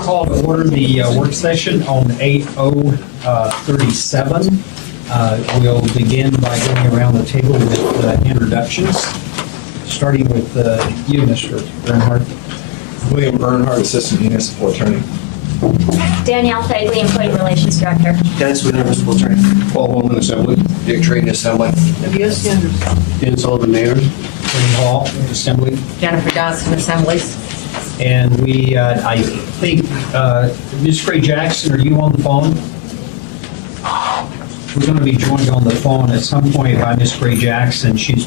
Call to order the work session on AO 37. We'll begin by going around the table with introductions, starting with you, Mr. Bernhardt. William Bernhardt, Assistant Municipal Attorney. Danielle Fagley, Employee Relations Director. Dennis Wheeler, Municipal Attorney. Paul Holman, Assembly. Dick Trayton, Assembly. Dan Sullivan, Mayor. Attorney Hall, Assembly. Jennifer Dodson, Assemblies. And we, I think, Ms. Gray Jackson, are you on the phone? We're going to be joined on the phone at some point by Ms. Gray Jackson. She's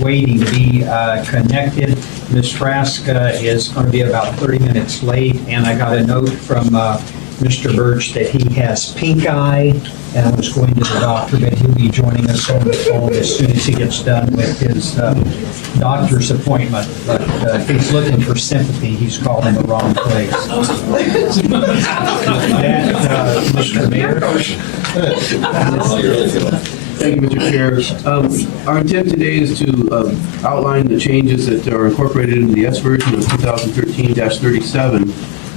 waiting to be connected. Ms. Trask is going to be about 30 minutes late, and I got a note from Mr. Birch that he has pink eye, and I was going to the doctor, but he'll be joining us on the phone as soon as he gets done with his doctor's appointment. But if he's looking for sympathy, he's called in the wrong place. With that, Mr. Mayor. Thank you, Mr. Chair. Our intent today is to outline the changes that are incorporated into the S version of 2013-37.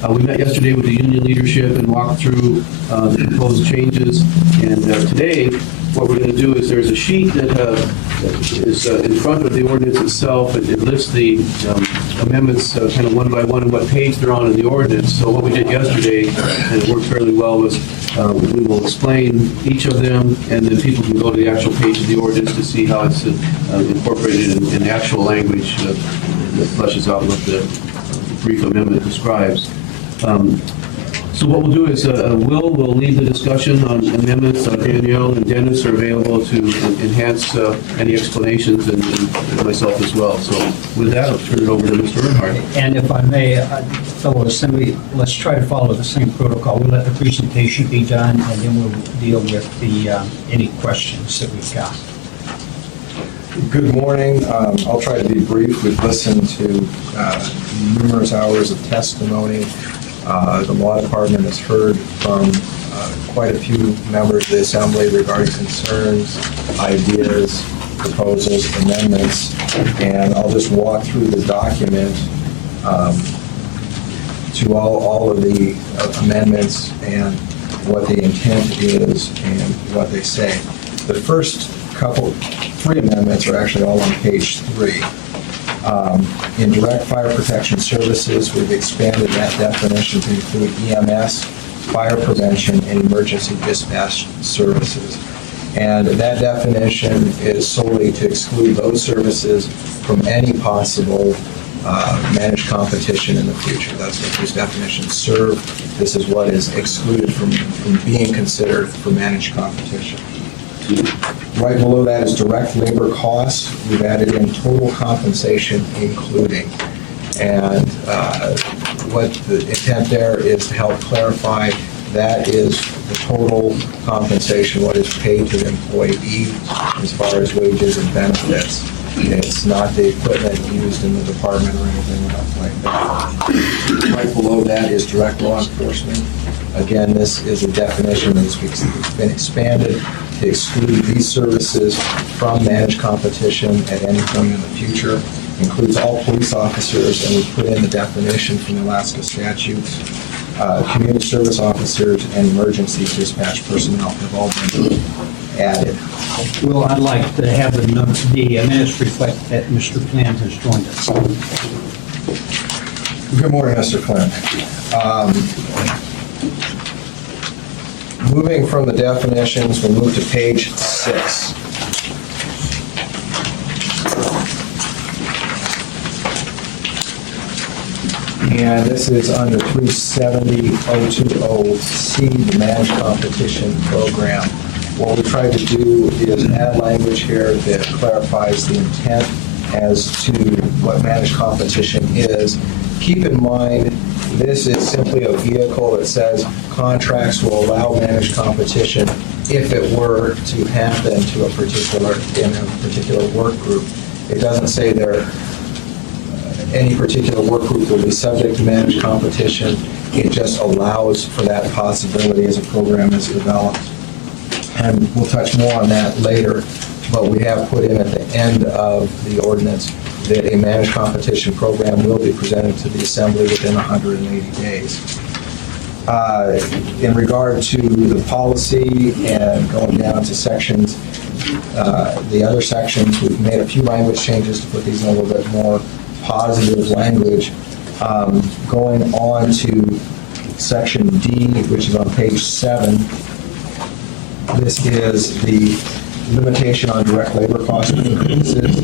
We met yesterday with the union leadership and walked through the proposed changes. And today, what we're going to do is there's a sheet that is in front of the ordinance itself. It lists the amendments kind of one by one and what page they're on in the ordinance. So what we did yesterday, and it worked fairly well, was we will explain each of them, and then people can go to the actual page of the ordinance to see how it's incorporated in actual language that fleshes out what the brief amendment describes. So what we'll do is Will lead the discussion on amendments. Danielle and Dennis are available to enhance any explanations, and myself as well. So with that, I'll turn it over to Mr. Bernhardt. And if I may, fellow assembly, let's try to follow the same protocol. We'll let the presentation be done, and then we'll deal with the any questions that we've got. Good morning. I'll try to be brief. We've listened to numerous hours of testimony. The law department has heard from quite a few members of the assembly regarding concerns, ideas, proposals, amendments, and I'll just walk through the document to all of the amendments and what the intent is and what they say. The first three amendments are actually all on page 3. In direct fire protection services, we've expanded that definition to include EMS, fire prevention, and emergency dispatch services. And that definition is solely to exclude those services from any possible managed competition in the future. That's what these definitions serve. This is what is excluded from being considered for managed competition. Right below that is direct labor costs. We've added in total compensation including. And what the intent there is to help clarify that is the total compensation, what is paid to the employee as far as wages and benefits. It's not the equipment used in the department or anything like that. Right below that is direct law enforcement. Again, this is a definition that's been expanded to exclude these services from managed competition at any point in the future. Includes all police officers, and we put in the definition from the Alaska statutes. Community service officers and emergency dispatch personnel have all been added. Well, I'd like to have the minutes reflect that Mr. Plant has joined us. Good morning, Mr. Flynn. Moving from the definitions, we'll move to page 6. And this is under 370.020C, the Managed Competition Program. What we tried to do is add language here that clarifies the intent as to what managed competition is. Keep in mind, this is simply a vehicle that says contracts will allow managed competition if it were to happen to a particular work group. It doesn't say any particular work group will be subject to managed competition. It just allows for that possibility as a program is developed. And we'll touch more on that later, but we have put in at the end of the ordinance that a managed competition program will be presented to the Assembly within 180 days. In regard to the policy and going down to sections, the other sections, we've made a few language changes to put these in a little bit more positive language. Going on to section D, which is on page 7, this is the limitation on direct labor cost increases.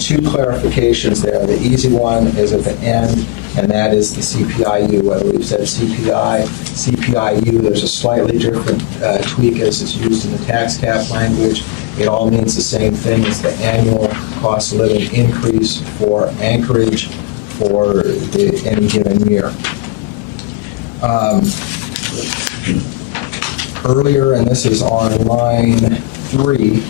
Two clarifications there. The easy one is at the end, and that is the CPIU. Whether we've said CPI, CPIU, there's a slightly different tweak as is used in the tax cap language. It all means the same thing. It's the annual cost of living increase for Anchorage for any given year. Earlier, and this is on line 3,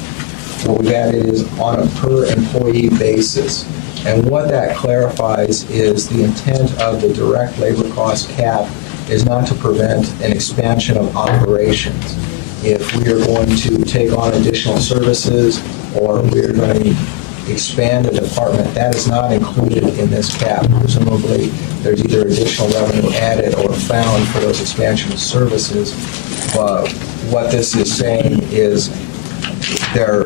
what we've added is on a per employee basis. And what that clarifies is the intent of the direct labor cost cap is not to prevent an expansion of operations. If we are going to take on additional services or we're going to expand a department, that is not included in this cap. Presumably, there's either additional revenue added or found for those expansion of services. But what this is saying is there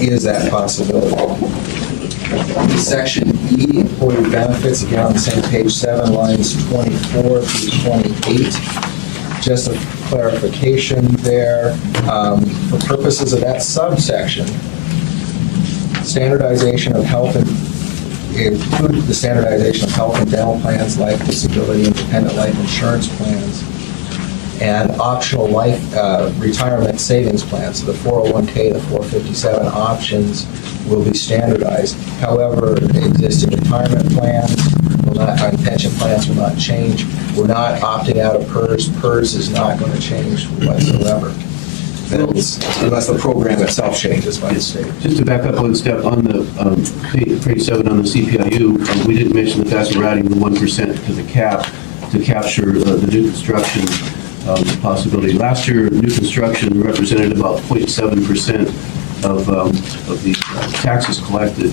is that possibility. Section E, employee benefits, again on the same page 7, lines 24 through 28. Just a clarification there. For purposes of that subsection, standardization of health and include the standardization of health and dental plans, life, disability, and dependent life insurance plans, and optional life retirement savings plans. So the 401k, the 457 options will be standardized. However, existing retirement plans will not, and pension plans will not change. We're not opting out of PERS. PERS is not going to change whatsoever. Unless the program itself changes by the state. Just to back up one step, on the page 7 on the CPIU, we didn't mention the fact that we're adding the 1% to the cap to capture the new construction possibility. Last year, new construction represented about 0.7% of the taxes collected,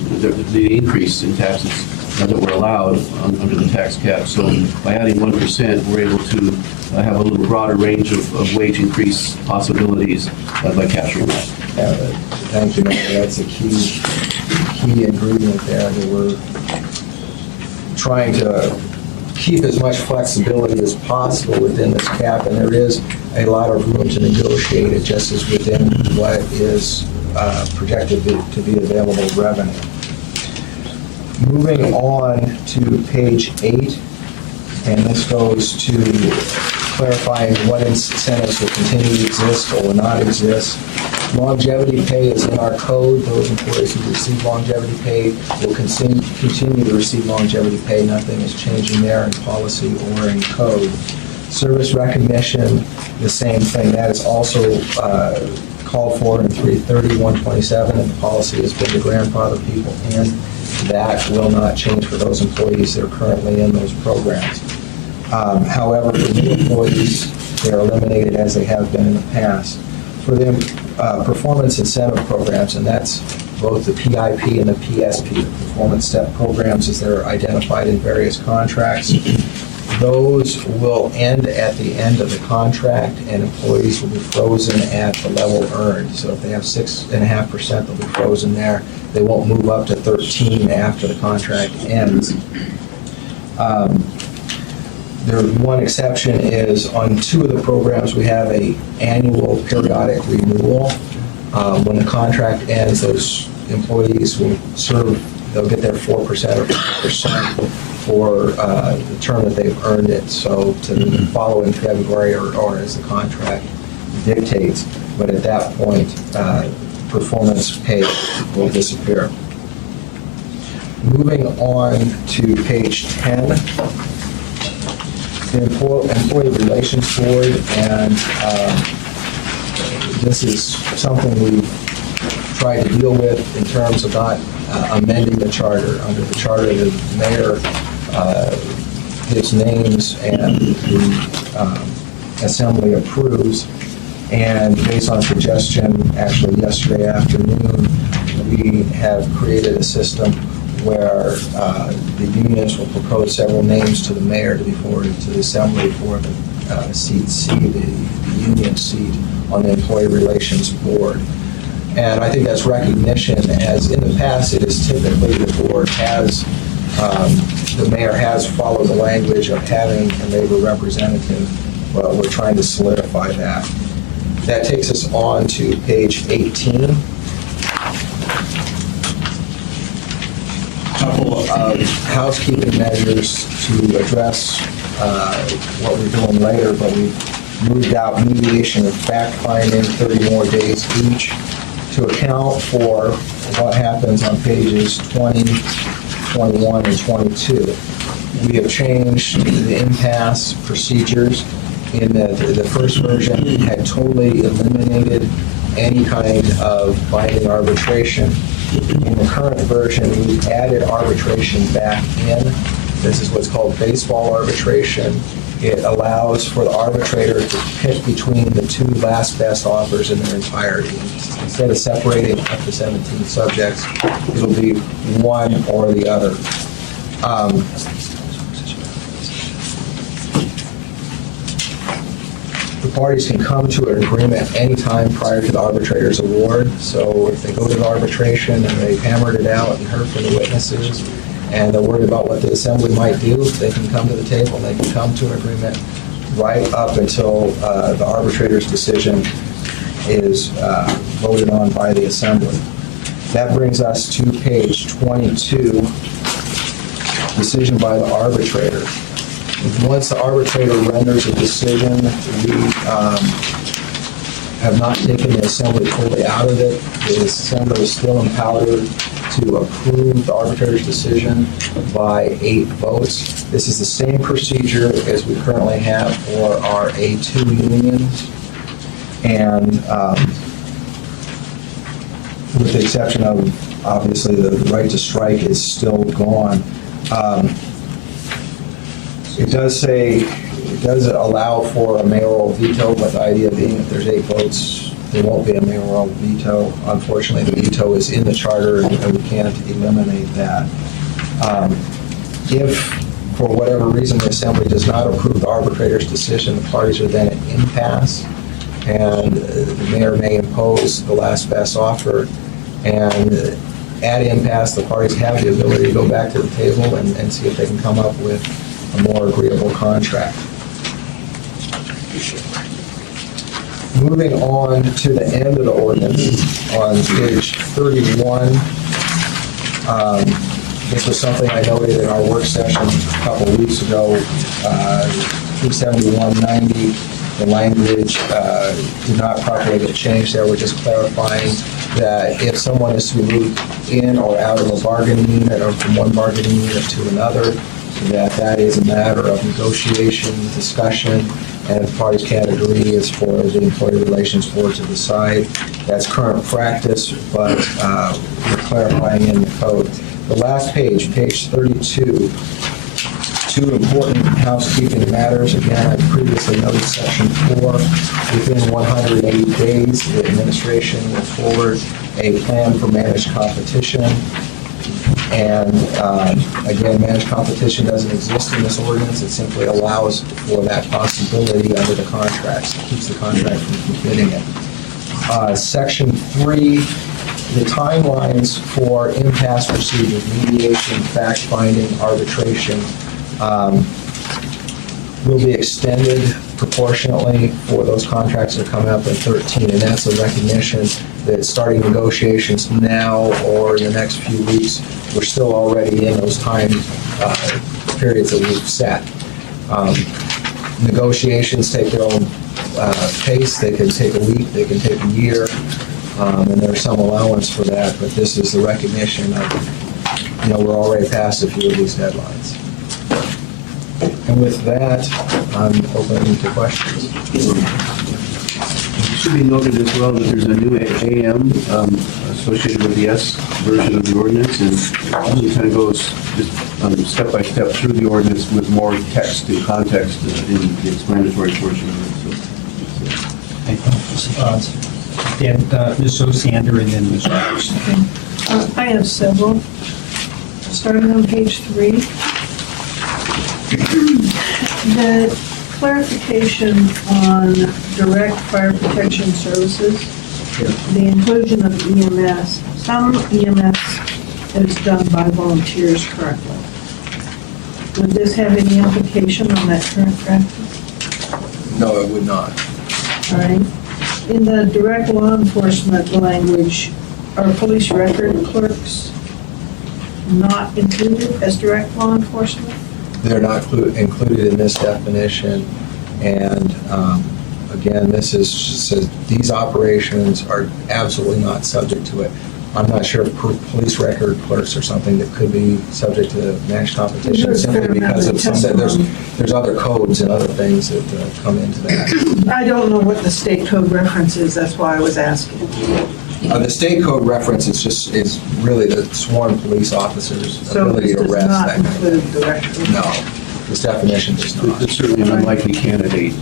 the increase in taxes that were allowed under the tax cap. So by adding 1%, we're able to have a little broader range of wage increase possibilities by capturing that. Thank you, Mayor. That's a key ingredient there that we're trying to keep as much flexibility as possible within this cap, and there is a lot of room to negotiate it just as within what is projected to be available revenue. Moving on to page 8, and this goes to clarifying what incentives will continue to exist or will not exist. Longevity pay is in our code. Those employees who receive longevity pay will continue to receive longevity pay. Nothing is changing there in policy or in code. Service recognition, the same thing. That is also called for in 330, 127, and the policy has been to grandfather people in. That will not change for those employees that are currently in those programs. However, for new employees, they are eliminated as they have been in the past. For the performance incentive programs, and that's both the PIP and the PSP, the performance step programs as they're identified in various contracts, those will end at the end of the contract, and employees will be frozen at the level earned. So if they have 6.5%, they'll be frozen there. They won't move up to 13 after the contract ends. There's one exception is on 2 of the programs, we have a annual periodic renewal. When the contract ends, those employees will serve, they'll get their 4% or 5% for the term that they've earned it. So to follow in February or as the contract dictates. But at that point, performance pay will disappear. Moving on to page 10, the Employee Relations Board, and this is something we've tried to deal with in terms of not amending the charter. Under the charter, the mayor gives names and the assembly approves. And based on suggestion, actually yesterday afternoon, we have created a system where the unions will propose several names to the mayor to be forwarded to the assembly for the seat C, the union seat on the Employee Relations Board. And I think that's recognition, as in the past, it is typically the board has, the mayor has followed the language of having a labor representative. Well, we're trying to solidify that. That takes us on to page 18. Couple of housekeeping measures to address what we're doing later, but we've moved out mediation and fact-finding 30 more days each to account for what happens on pages 20, 21, and 22. We have changed the impasse procedures in that the first version had totally eliminated any kind of binding arbitration. In the current version, we've added arbitration back in. This is what's called baseball arbitration. It allows for the arbitrator to pick between the two last best offers in their entirety. Instead of separating up to 17 subjects, it'll be one or the other. The parties can come to an agreement anytime prior to the arbitrator's award. So if they go to the arbitration and they've hammered it out and heard from the witnesses, and they're worried about what the assembly might do, they can come to the table and they can come to an agreement right up until the arbitrator's decision is voted on by the assembly. That brings us to page 22, decision by the arbitrator. Once the arbitrator renders a decision, we have not taken the assembly fully out of it. The assembly is still empowered to approve the arbitrator's decision by 8 votes. This is the same procedure as we currently have for our A2 unions. And with the exception of, obviously, the right to strike is still gone. It does say, it does allow for a mayoral veto, but the idea being if there's 8 votes, there won't be a mayoral veto. Unfortunately, the veto is in the charter and we can't eliminate that. If, for whatever reason, the assembly does not approve the arbitrator's decision, the parties are then at impasse, and the mayor may impose the last best offer. And at impasse, the parties have the ability to go back to the table and see if they can come up with a more agreeable contract. Moving on to the end of the ordinance, on page 31, this was something I noted in our work session a couple of weeks ago, 27190, the language did not properly get changed there. We're just clarifying that if someone is to be moved in or out of a bargaining unit or from one bargaining unit to another, that is a matter of negotiation, discussion, and if parties can't agree, it's for the Employee Relations Board to decide. That's current practice, but we're clarifying in the code. The last page, page 32, 2 important housekeeping matters. Again, I previously noted section 4. Within 180 days, the administration will forward a plan for managed competition. And again, managed competition doesn't exist in this ordinance. It simply allows for that possibility under the contracts. It keeps the contract from forbidding it. Section 3, the timelines for impasse procedures, mediation, fact-finding, arbitration, will be extended proportionately for those contracts that are coming up in 13, and that's a recognition that starting negotiations now or in the next few weeks, we're still already in those time periods that we've set. Negotiations take their own pace. They can take a week, they can take a year, and there's some allowance for that, but this is the recognition of, we're already past a few of these deadlines. And with that, I'm open to questions. It should be noted as well that there's a new AM associated with the S version of the ordinance, and it kind of goes just step by step through the ordinance with more text and context in the explanatory portion of it. Ms. Osander and then Ms. Robertson. I have several. starting on page 3. The clarification on direct fire protection services, the inclusion of EMS. Some EMS is done by volunteers currently. Would this have any implication on that current practice? No, it would not. All right. In the direct law enforcement language, are police record clerks not included as direct law enforcement? They're not included in this definition, and again, this is just says these operations are absolutely not subject to it. I'm not sure if police record clerks are something that could be subject to match competition There's a fair simply because of amount of some, testimony. there's other codes and other things that come into that. I don't know what the state code reference is, that's why I was asking. The state code reference is really the sworn police officer's So ability this to does arrest not that kind of include direct. No, this definition does not. It's certainly an unlikely candidate,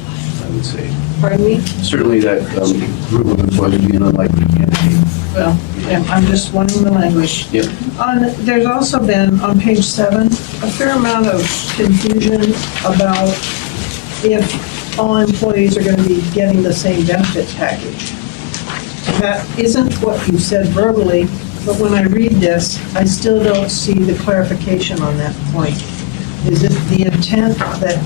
I would say. Pardon me? Certainly that group of employees would be an unlikely candidate. Well, yeah, I'm just wanting the language. Yep. There's also been, on page 7, a fair amount of confusion about if all employees are going to be getting the same benefit package. That isn't what you said verbally, but when I read this, I still don't see the clarification on that point. Is it the intent that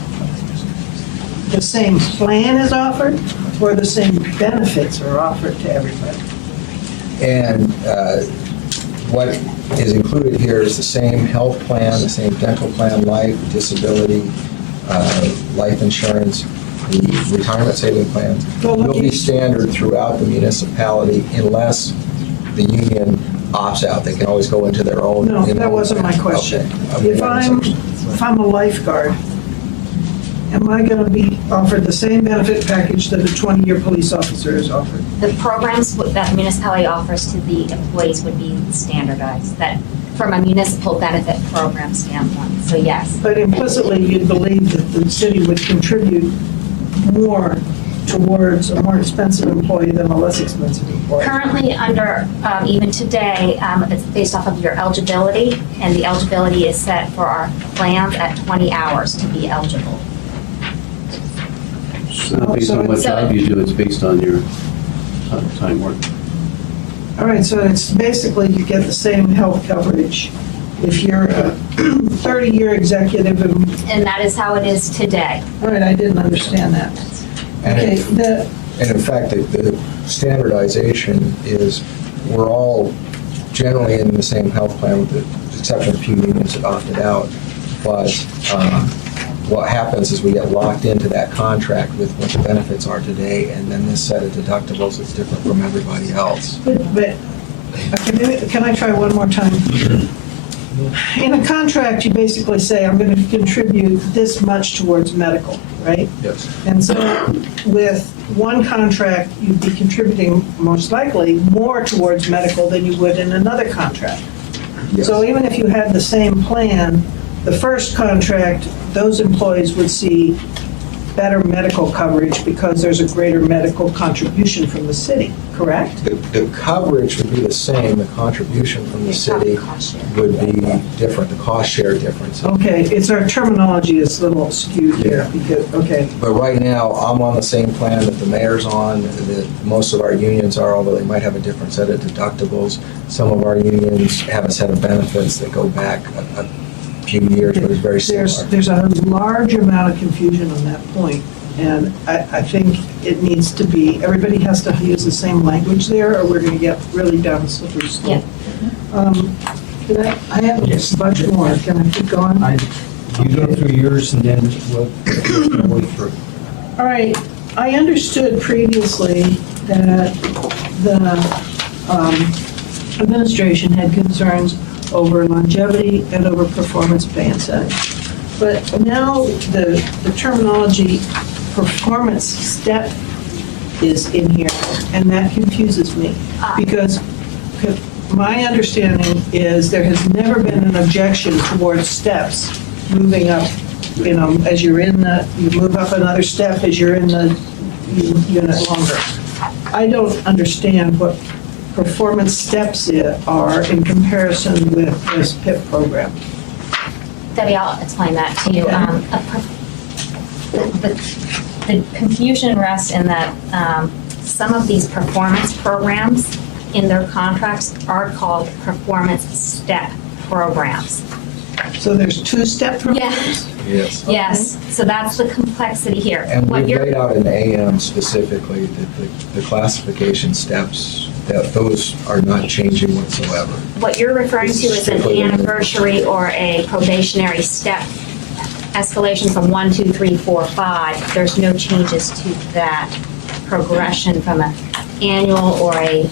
the same plan is offered, or the same benefits are offered to everybody? And what is included here is the same health plan, the same dental plan, life, disability, life insurance, the retirement saving plans will be standard throughout the municipality unless the union opts out. They can always go into their own. No, that wasn't my question. Okay. If I'm a lifeguard, am I going to be offered the same benefit package that a 20-year police officer is offered? The programs that the municipality offers to the employees would be standardized, that from a municipal benefit program standpoint, so yes. But implicitly, you'd believe that the city would contribute more towards a more expensive employee than a less expensive employee. Currently, under, even today, it's based off of your eligibility, and the eligibility is set for our plans at 20 hours to be eligible. It's not based on what job you do, it's based on your time worked. All right, so it's basically you get the same health coverage if you're a 30-year executive. And that is how it is today. All right, I didn't understand that. And Okay, And in fact, the standardization is we're all generally in the same health plan with the exception of a few unions that opted out. But what happens is we get locked into that contract with what the benefits are today, and then this set of deductibles is different from everybody else. but okay, can I try one more time? In a contract, you basically say, I'm going to contribute this much towards medical, right? Yes. And so with one contract, you'd be contributing most likely more towards medical than you would in another contract. Yes. So even if you had the same plan, the first contract, those employees would see better medical coverage because there's a greater medical contribution from the city, correct? The coverage would be the same, the contribution from the city would be different, the cost share difference. Okay, it's our terminology is a little skewed here Yeah. because, okay. But right now, I'm on the same plan that the mayor's on, that most of our unions are, although they might have a different set of deductibles. Some of our unions have a set of benefits that go back a few years, but it's very similar. There's a large amount of confusion on that point, and I think it needs to be, everybody has to use the same language there, or we're going to get really down a slippery slope. I have a bunch more. Can I keep going? You go through yours and then we'll go through. All right, I understood previously that the administration had concerns over longevity and over performance pay incentive. But now the terminology performance step is in here, and that confuses me. Because my understanding is there has never been an objection towards steps moving up, as you're in you move up another step as you're in the unit longer. I don't understand what performance steps are in comparison with this PIP program? Debbie, I'll explain that to you. The confusion rests in that some of these performance programs in their contracts are called performance step programs. So there's two-step programs? Yes. Yes, so that's the complexity here. And What we've you're- laid out in AM specifically that the classification steps, that those are not changing whatsoever. What you're referring to is an Strictly- anniversary or a probationary step escalation from 1, 2, 3, 4, 5. There's no changes to that progression from an annual or a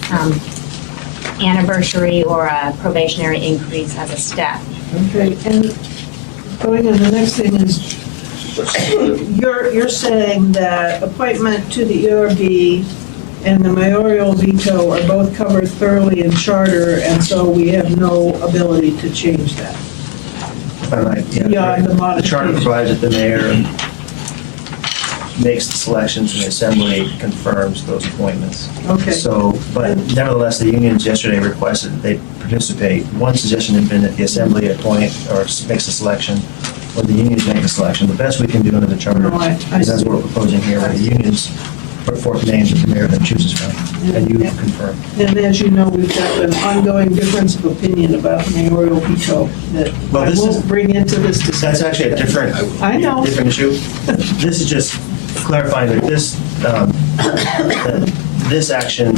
anniversary or a probationary increase as a step. Okay, and going on, the next thing is, you're saying that appointment to the ERB and the mayoral veto are both covered thoroughly in charter, and so we have no ability to change that. All right, Yeah, the The charter modification. provides that the mayor makes the selections and the assembly confirms those appointments. Okay. So, but nevertheless, the unions yesterday requested that they participate. One suggestion had been that the assembly appoint or makes the selection, or the unions make the selection. The best we can do under the charter No, I is that's see. what we're proposing here, where the unions put forth names that the mayor then chooses from, and you Yeah. confirm. And as you know, we've got an ongoing difference of opinion about the mayoral veto that Well, I this is- won't bring into this discussion. That's actually a different. I know. Different issue. This is just clarifying that this action,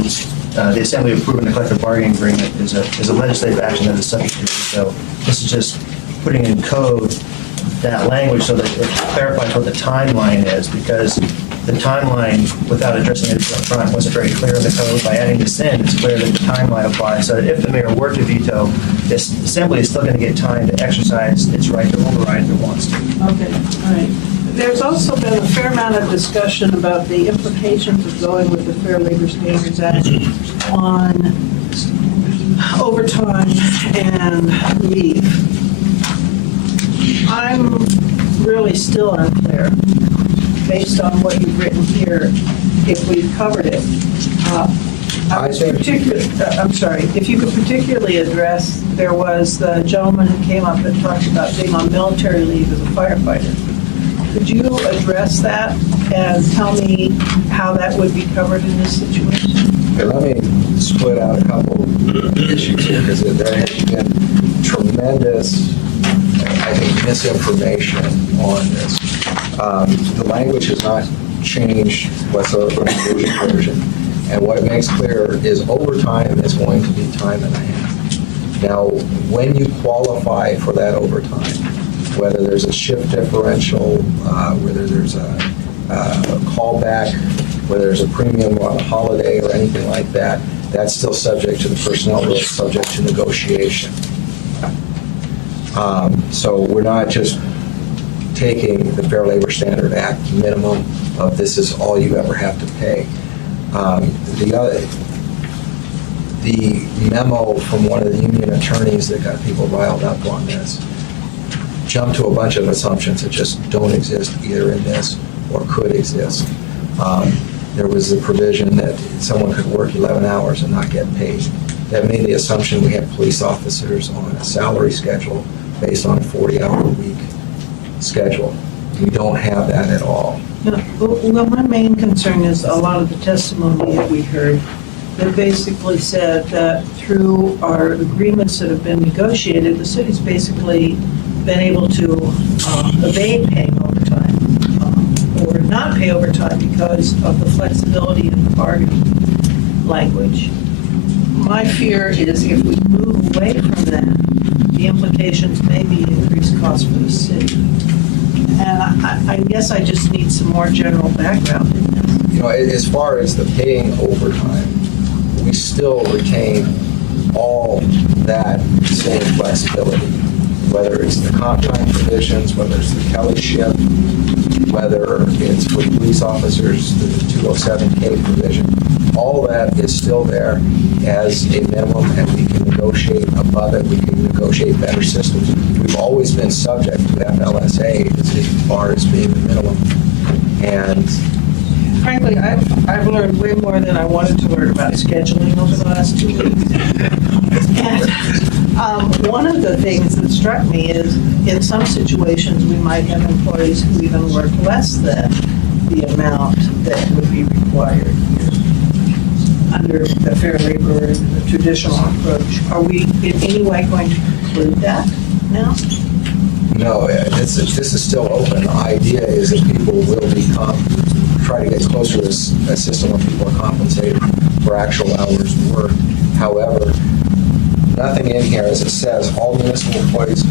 the Assembly approving the collective bargaining agreement is a legislative action that is subject to veto. This is just putting in code that language so that it clarifies what the timeline is, because the timeline, without addressing it up front, wasn't very clear in the code. By adding this in, it's clear that the timeline applies, so that if the mayor were to veto, this Assembly is still going to get time to exercise its right to override if it wants to. Okay, all right. There's also been a fair amount of discussion about the implications of going with the Fair Labor Standards Act on overtime and leave. I'm really still unclear, based on what you've written here, if we've covered it. I think- I'm sorry, if you could particularly address, there was the gentleman who came up and talked about being on military leave as a firefighter. Could you address that and tell me how that would be covered in this situation? Okay, let me split out a couple issues here, because there has been tremendous, I think, misinformation on this. The language has not changed whatsoever from the original version, and what it makes clear is overtime is going to be time and a half. Now, when you qualify for that overtime, whether there's a shift differential, whether there's a callback, whether there's a premium on a holiday or anything like that, that's still subject to the personnel rules, subject to negotiation. So we're not just taking the Fair Labor Standard Act minimum of this is all you ever have to pay. The memo from one of the union attorneys that got people riled up on this jumped to a bunch of assumptions that just don't exist either in this or could exist. There was the provision that someone could work 11 hours and not get paid. That made the assumption we had police officers on a salary schedule based on a 40-hour-a-week schedule. We don't have that at all. No, well, my main concern is a lot of the testimony that we heard that basically said that through our agreements that have been negotiated, the city's basically been able to evade paying overtime or not pay overtime because of the flexibility in the bargaining language. My fear is if we move away from that, the implications may be increased costs for the city. And I guess I just need some more general background in this. You know, as far as the paying overtime, we still retain all that same flexibility, whether it's the comp time provisions, whether it's the Kelly shift, whether it's for police officers, the 207K provision, all that is still there as a minimum, and we can negotiate above it, we can negotiate better systems. We've always been subject to FLSA as far as being the minimum. And frankly, I've learned way more than I wanted to learn about scheduling over the last 2 weeks. And one of the things that struck me is, in some situations, we might have employees who even work less than the amount that would be required here under the fair labor and the traditional approach. Are we in any way going to include that now? No, this is still open. The idea is that people will try to get closer to a system where people are compensated for actual hours worked. However, nothing in here, as it says, all municipal employees,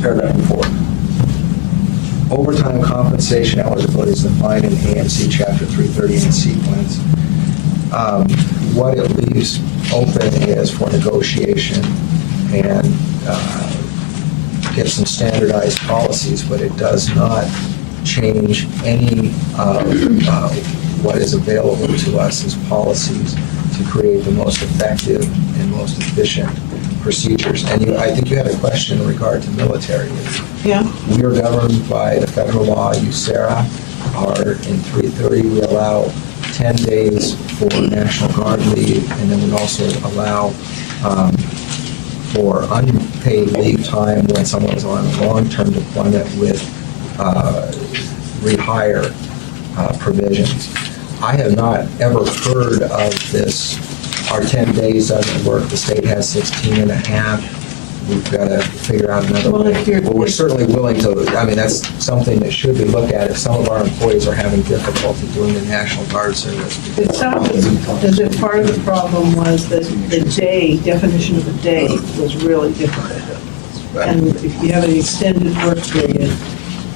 paragraph 4. Overtime compensation eligibility is defined in AMC Chapter 330 and sequence. What it leaves open is for negotiation and get some standardized policies, but it does not change any of what is available to us as policies to create the most effective and most efficient procedures. And I think you had a question in regard to military leave. Yeah. We are governed by the federal law, USERRA. In 330, we allow 10 days for National Guard leave, and then we also allow for unpaid leave time when someone is on a long-term deployment with rehire provisions. I have not ever heard of this, our 10 days doesn't work, the state has 16 and a half. We've got to figure out another Well, way. if you're- But we're certainly willing to, I mean, that's something that should be looked at if some of our employees are having difficulty doing the National Guard service. It sounded as if part of the problem was that the day, definition of a day was really difficult. And if you have an extended work period.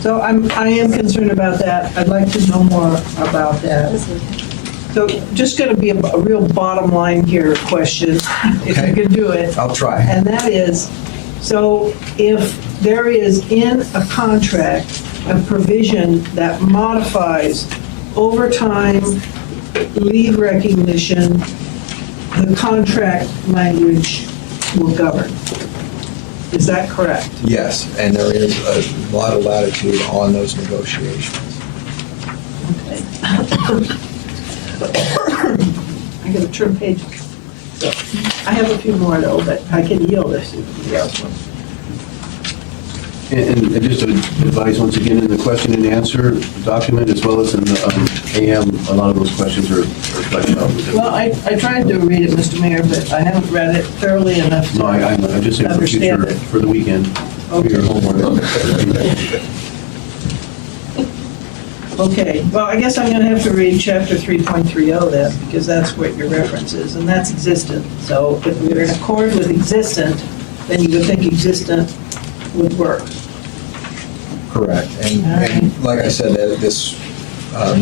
So I am concerned about that. I'd like to know more about that. So just going to be a real bottom line here question, if Okay. you can do it. I'll try. And that is, so if there is in a contract a provision that modifies overtime, leave recognition, the contract language will govern. Is that correct? Yes, and there is a lot of latitude on those negotiations. I got to turn pages. So, I have a few more though, but I can yield if somebody else wants. And just to advise, once again, in the question and answer document, as well as in the AM, a lot of those questions are fleshed out. Well, I tried to read it, Mr. Mayor, but I haven't read it thoroughly enough to No, I'm just saying for understand future, it. for the weekend, for your homework. Okay, well, I guess I'm going to have to read chapter 3.30 then, because that's what your reference is, and that's existent. So if we're in accord with existent, then you would think existent would work. Correct. And like I said, this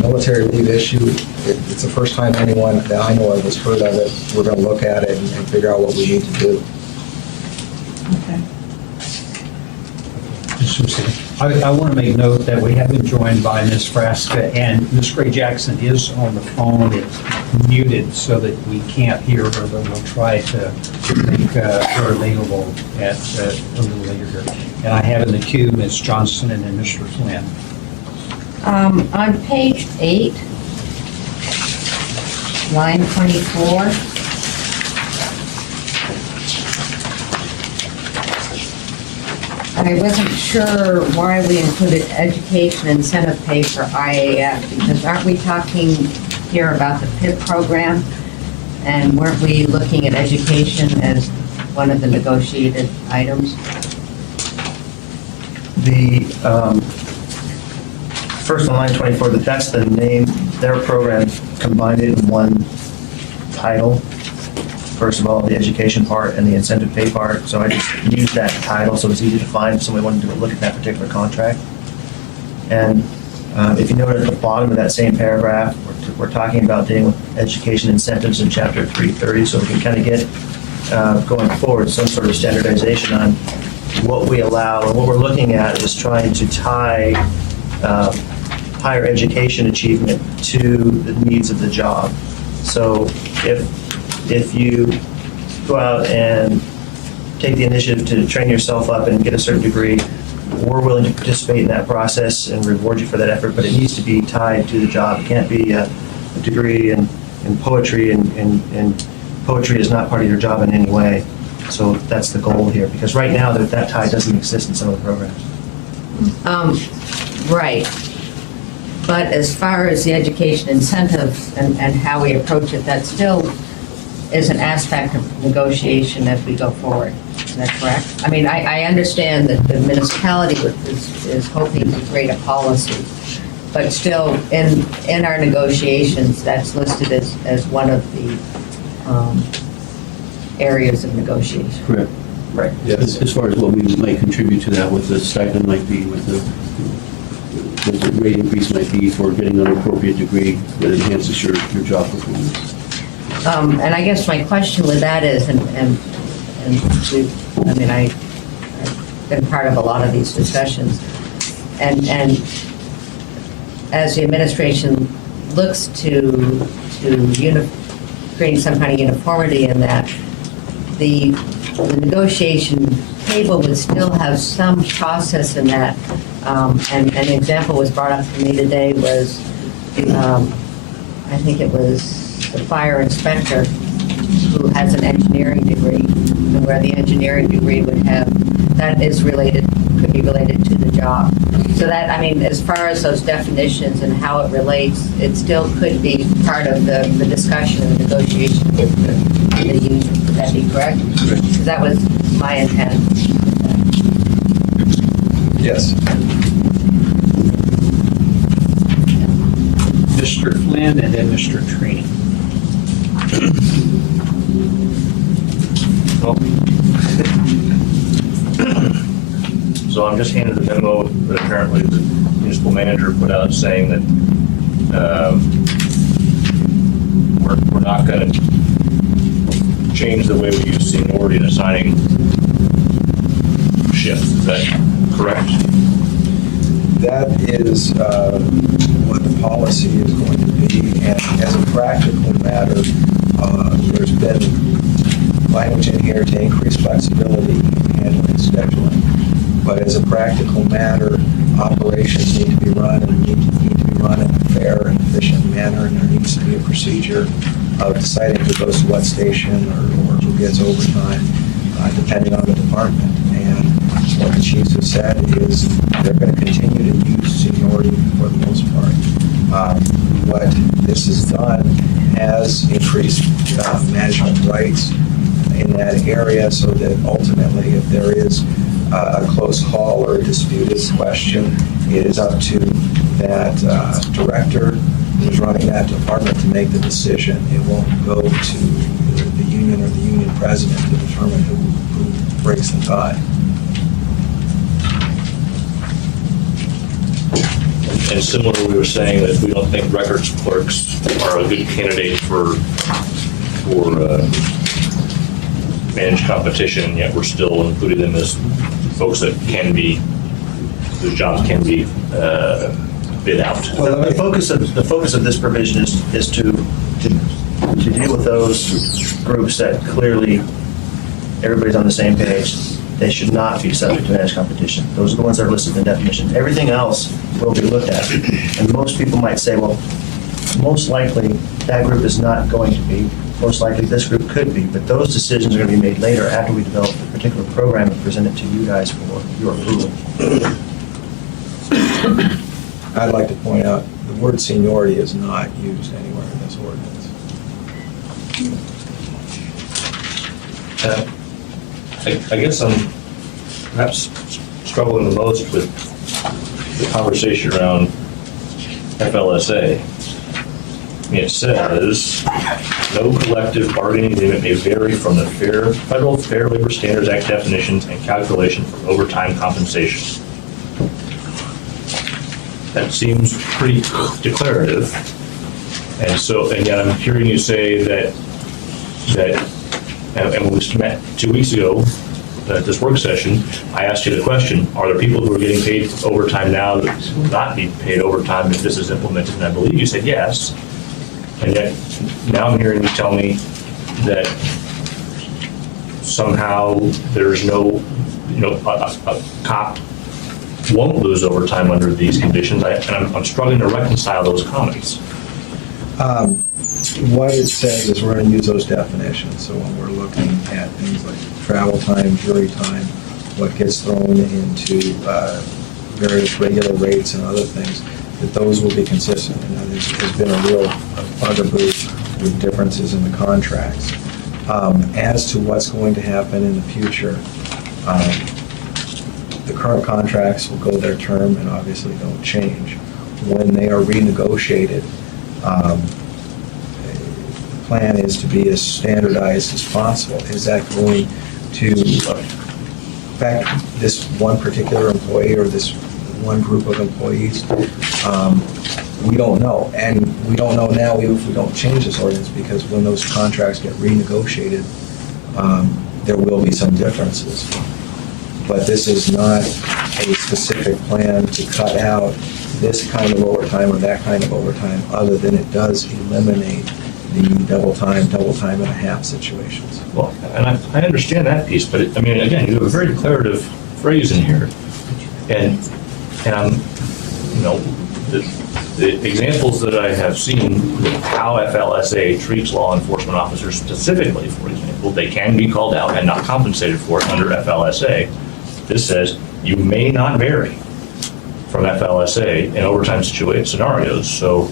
military leave issue, it's the first time anyone that I know of has heard of it. We're going to look at it and figure out what we need to do. Okay. I want to make note that we have been joined by Ms. Frasca, and Ms. Gray Jackson is on the phone. It's muted so that we can't hear her, but we'll try to make her available at a little later here. And I have in the queue Ms. Johnson and then Mr. Flynn. On page 8, line 24, I wasn't sure why we included education incentive pay for IAF, because aren't we talking here about the PIP program? And weren't we looking at education as one of the negotiated items? The, first on line 24, that's the name, their program combined it in one title. First of all, the education part and the incentive pay part. So I just used that title so it's easy to find if somebody wanted to look at that particular contract. And if you note at the bottom of that same paragraph, we're talking about dealing with education incentives in chapter 330, so we can kind of get going forward some sort of standardization on what we allow. And what we're looking at is trying to tie higher education achievement to the needs of the job. So if you go out and take the initiative to train yourself up and get a certain degree, we're willing to participate in that process and reward you for that effort, but it needs to be tied to the job. It can't be a degree in poetry, and poetry is not part of your job in any way. So that's the goal here, because right now that tie doesn't exist in some of the programs. Right. But as far as the education incentives and how we approach it, that still is an aspect of negotiation as we go forward. Is that correct? I mean, I understand that the municipality is hoping to create a policy, but still, in our negotiations, that's listed as one of the areas of negotiation. Correct. Right. As far as what we might contribute to that, what the stipend might be, what the rate increase might be for getting an appropriate degree that enhances your job performance. And I guess my question with that is, I've been part of a lot of these discussions, and as the administration looks to creating some kind of uniformity in that, the negotiation table would still have some process in that. And an example was brought up to me today was, I think it was the fire inspector who has an engineering degree, and where the engineering degree would have, that is related, could be related to the job. So that, I mean, as far as those definitions and how it relates, it still could be part of the discussion and the negotiation with the union. Would that be correct? Because that was my intent. Yes. Mr. Flynn and then Mr. Trini. So I'm just handed a memo that apparently the municipal manager put out saying that we're not going to change the way we use seniority in assigning shifts. Is that correct? That is what the policy is going to be, and as a practical matter, there's been language in here to increase flexibility in handling scheduling. But as a practical matter, operations need to be run and need to be run in a fair and efficient manner, and there needs to be a procedure of deciding who goes to what station or who gets overtime, depending on the department. And what the chiefs have said is they're going to continue to use seniority for the most part. What this has done has increased management rights in that area, so that ultimately, if there is a close call or a disputed question, it is up to that director who's running that department to make the decision. It won't go to the union or the union president to determine who breaks the tie. And similarly, we were saying that we don't think records clerks are a good candidate for managed competition, yet we're still including them as folks that can be, whose jobs can be bid out. Well, the focus of this provision is to deal with those groups that clearly everybody's on the same page. They should not be subject to managed competition. Those are the ones that are listed in the definition. Everything else will be looked at. And most people might say, well, most likely that group is not going to be. Most likely this group could be. But those decisions are going to be made later after we develop the particular program and present it to you guys for your approval. I'd like to point out, the word seniority is not used anywhere in this ordinance. I guess I'm perhaps struggling the most with the conversation around FLSA. I mean, it says, no collective bargaining agreement may vary from the Federal Fair Labor Standards Act definitions and calculation for overtime compensation. That seems pretty declarative. And yet I'm hearing you say that and when we met 2 weeks ago at this work session, I asked you the question, are there people who are getting paid overtime now that will not be paid overtime if this is implemented? And I believe you said yes. And yet now I'm hearing you tell me that somehow there's no, a cop won't lose overtime under these conditions, and I'm struggling to reconcile those comments. What it says is we're going to use those definitions. So when we're looking at things like travel time, jury time, what gets thrown into various regular rates and other things, that those will be consistent. You know, there's been a real bugaboo with differences in the contracts. As to what's going to happen in the future, the current contracts will go their term and obviously don't change. When they are renegotiated, the plan is to be as standardized as possible. Is that going to affect this one particular employee or this one group of employees? We don't know. And we don't know now even if we don't change this ordinance, because when those contracts get renegotiated, there will be some differences. But this is not a specific plan to cut out this kind of overtime or that kind of overtime, other than it does eliminate the double time and a half situations. Well, and I understand that piece, but I mean, again, you have a very declarative phrase in here. And you know, the examples that I have seen with how FLSA treats law enforcement officers specifically, for example, they can be called out and not compensated for it under FLSA. This says you may not vary from FLSA in overtime scenarios. So,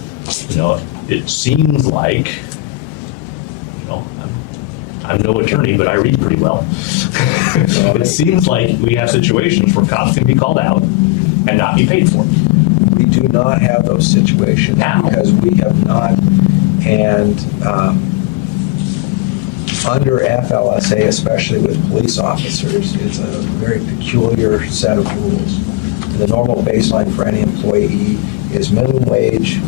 you know, it seems like, you know, I'm no attorney, but I read pretty well. It seems like we have situations where cops can be called out and not be paid for. We do not have those situations Now. because we have not, and under FLSA, especially with police officers, it's a very peculiar set of rules. The normal baseline for any employee is minimum wage.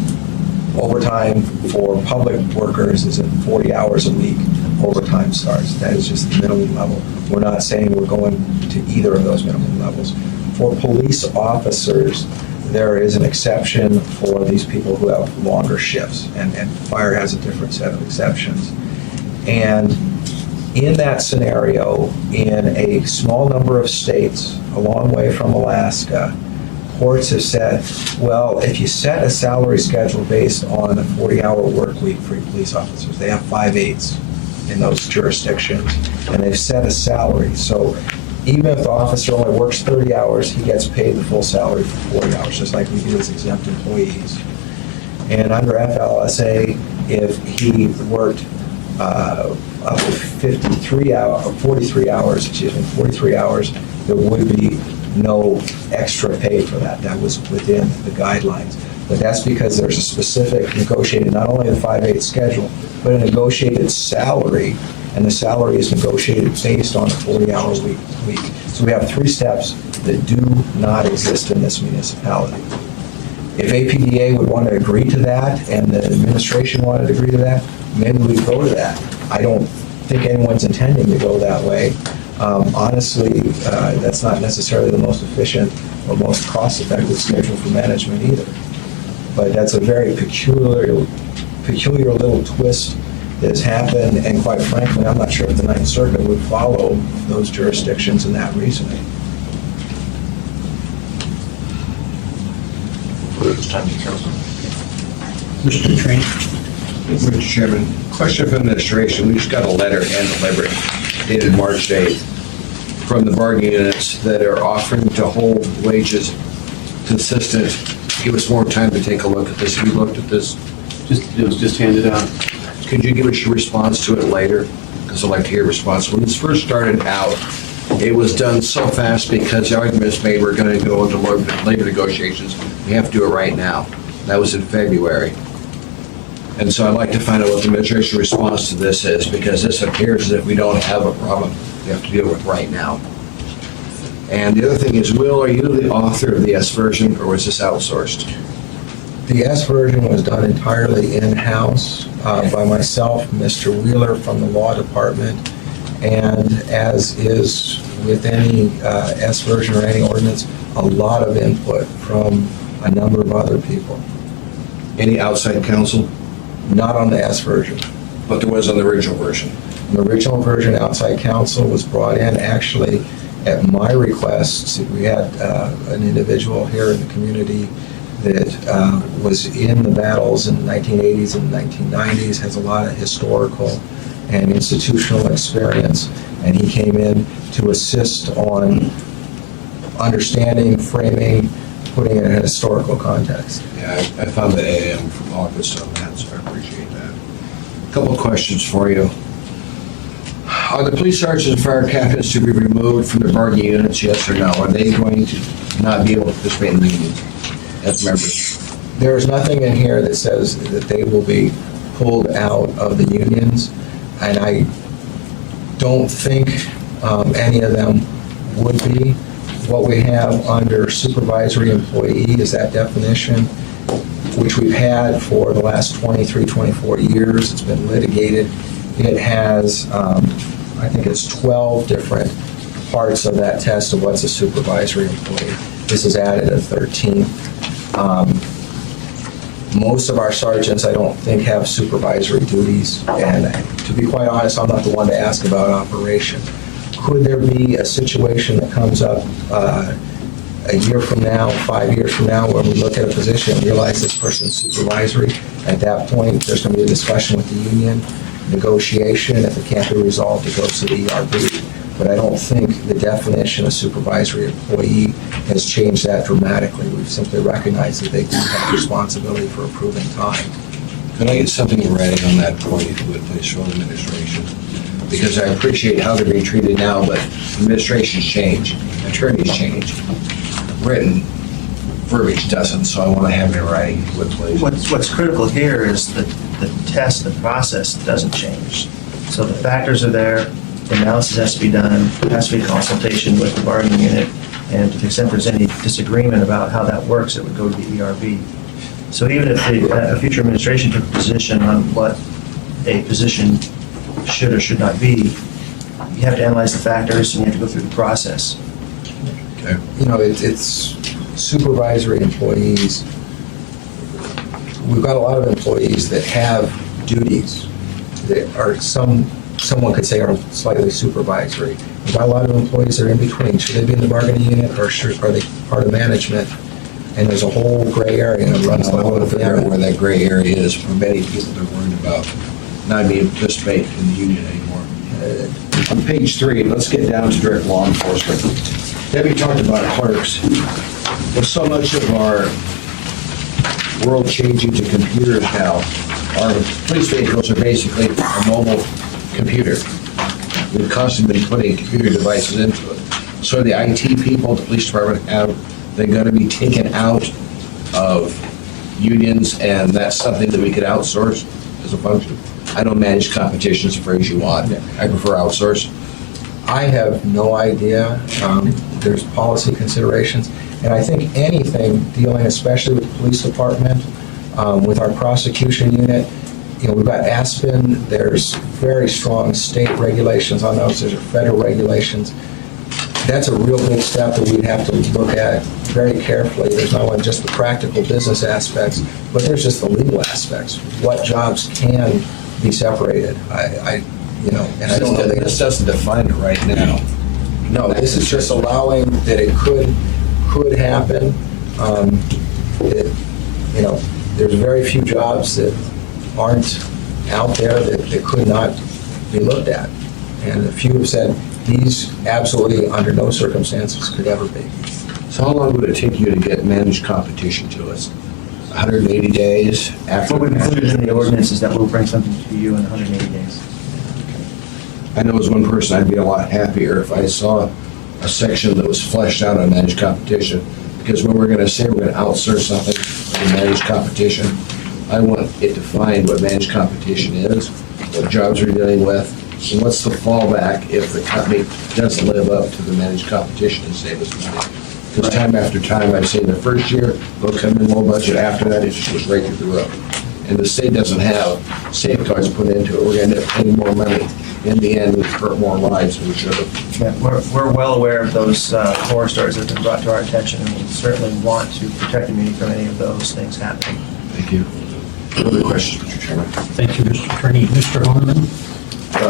Overtime for public workers is at 40 hours a week. Overtime starts. That is just the minimum level. We're not saying we're going to either of those minimum levels. For police officers, there is an exception for these people who have longer shifts, and fire has a different set of exceptions. And in that scenario, in a small number of states, a long way from Alaska, courts have said, well, if you set a salary schedule based on a 40-hour work week for your police officers, they have 5/8 in those jurisdictions, and they've set a salary. So even if the officer only works 30 hours, he gets paid the full salary for 40 hours, just like we do as exempt employees. And under FLSA, if he worked up to 43 hours, there would be no extra pay for that. That was within the guidelines. But that's because there's a specific negotiated, not only the 5/8 schedule, but a negotiated salary, and the salary is negotiated based on a 40-hour week. So we have 3 steps that do not exist in this municipality. If APDA would want to agree to that, and the administration wanted to agree to that, maybe we'd go to that. I don't think anyone's intending to go that way. Honestly, that's not necessarily the most efficient or most cost-effective schedule for management either. But that's a very peculiar little twist that has happened, and quite frankly, I'm not sure if the Ninth Circuit would follow those jurisdictions in that reasoning. Mr. Train? Mr. Chairman, question for administration. We just got a letter hand delivered dated March 8th from the bargaining units that are offering to hold wages consistent. Give us more time to take a look at this. We looked at this. It was just handed out. Could you give us your response to it later? Because I'd like to hear a response. When this first started out, it was done so fast because the arguments made we're going to go into labor negotiations. We have to do it right now. That was in February. And so I'd like to find out what the administration response to this is, because this appears as if we don't have a problem we have to deal with right now. And the other thing is, Will, are you the author of the S version, or was this outsourced? The S version was done entirely in-house by myself, Mr. Wheeler from the law department, and as is with any S version or any ordinance, a lot of input from a number of other people. Any outside counsel? Not on the S version. But there was on the original version. The original version, outside counsel was brought in. Actually, at my request, we had an individual here in the community that was in the battles in the 1980s and 1990s, has a lot of historical and institutional experience, and he came in to assist on understanding, framing, putting it in a historical context. Yeah, I found the AM from August on that, so I appreciate that. A couple of questions for you. Are the police sergeants and fire captains to be removed from the bargaining units, yes or no? Are they going to not be able to participate in the unions as members? There's nothing in here that says that they will be pulled out of the unions, and I don't think any of them would be. What we have under supervisory employee is that definition, which we've had for the last 23, 24 years. It's been litigated. It has, I think it's 12 different parts of that test of what's a supervisory employee. This is added a 13th. Most of our sergeants, I don't think, have supervisory duties, and to be quite honest, I'm not the one to ask about operation. Could there be a situation that comes up a year from now, 5 years from now, when we look at a position and realize this person's supervisory? At that point, there's going to be a discussion with the union, negotiation. If it can't be resolved, it goes to the ERB. But I don't think the definition of supervisory employee has changed that dramatically. We've simply recognized that they do have responsibility for approving time. Could I get something in writing on that point, if you would, please, from the administration? Because I appreciate how they're being treated now, but administrations change, attorneys change. Written verbiage doesn't, so I want to have it in writing, if you would, please. What's critical here is that the test, the process doesn't change. So the factors are there, the analysis has to be done, there has to be consultation with the bargaining unit, and to the extent there's any disagreement about how that works, it would go to the ERB. So even if a future administration took a position on what a position should or should not be, you have to analyze the factors and you have to go through the process. Okay. You know, it's supervisory employees. We've got a lot of employees that have duties that are someone could say are slightly supervisory. We've got a lot of employees that are in between. Should they be in the bargaining unit, or are they part of management? And there's a whole gray area that runs I all want to over figure out there. where that gray area is for many people that are worried about not being able to participate in the union anymore. On page 3, let's get down to direct law enforcement. Debbie talked about clerks. With so much of our world changing to computers now, our police vehicles are basically a mobile computer. We've constantly been putting computer devices into it. So the IT people at the police department they're going to be taken out of unions, and that's something that we could outsource as a function. I don't manage competitions, the phrase you want. I prefer outsource. I have no idea. There's policy considerations. And I think anything dealing, especially with the police department, with our prosecution unit, you know, we've got Aspen, there's very strong state regulations on those, there's federal regulations. That's a real big step that we'd have to look at very carefully. There's not only just the practical business aspects, but there's just the legal aspects. What jobs can be separated? You know, and I don't know that This doesn't define it right now. No, this is just allowing that it could happen. You know, there's very few jobs that aren't out there that could not be looked at. And a few have said these absolutely under no circumstances could ever be. So how long would it take you to get managed competition to us? 180 days after? What we've included in the ordinance is that we'll bring something to you in 180 days. I know as one person, I'd be a lot happier if I saw a section that was fleshed out on managed competition. Because when we're going to say we're going to outsource something to managed competition, I want it defined what managed competition is, what jobs we're dealing with, and what's the fallback if the company doesn't live up to the managed competition and save us money. Because time after time, I've seen the first year, they'll come in low budget, after that, it just goes right through the roof. And the state doesn't have safeguards put into it, we're going to end up paying more money. In the end, we hurt more lives than we should have. Yeah, we're well aware of those horror stories that have been brought to our attention, and we certainly want to protect the community from any of those things happening. Thank you. Other questions, Mr. Chairman? Thank you, Mr. Attorney. Mr. Honerman?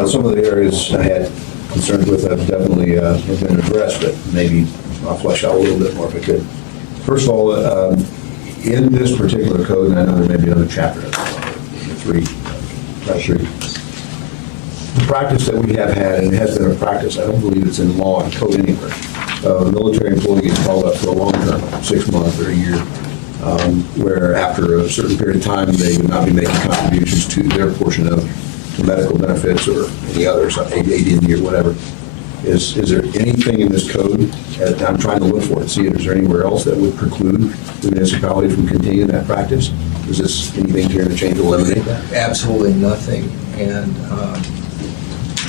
Some of the areas I had concerns with have definitely have been addressed, but maybe I'll flesh out a little bit more if I could. First of all, in this particular code, and I know there may be another chapter, three. The practice that we have had, and it has been a practice, I don't believe it's in law and code anywhere. A military employee is called up for a long term, 6 months or a year, where after a certain period of time, they would not be making contributions to their portion of the medical benefits or any others, AD&D or whatever. Is there anything in this code, I'm trying to look for it, see if there's anywhere else that would preclude the municipality from continuing that practice? Is this anything here to change or eliminate that? Absolutely nothing, and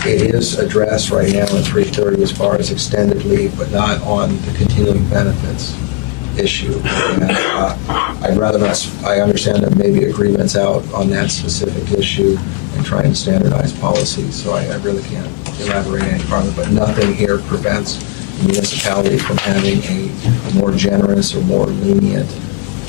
it is addressed right now in 330 as far as extended leave, but not on the continuing benefits issue. And I'd rather not, I understand there may be agreements out on that specific issue and trying to standardize policies, so I really can't elaborate any further, but nothing here prevents the municipality from having a more generous or more lenient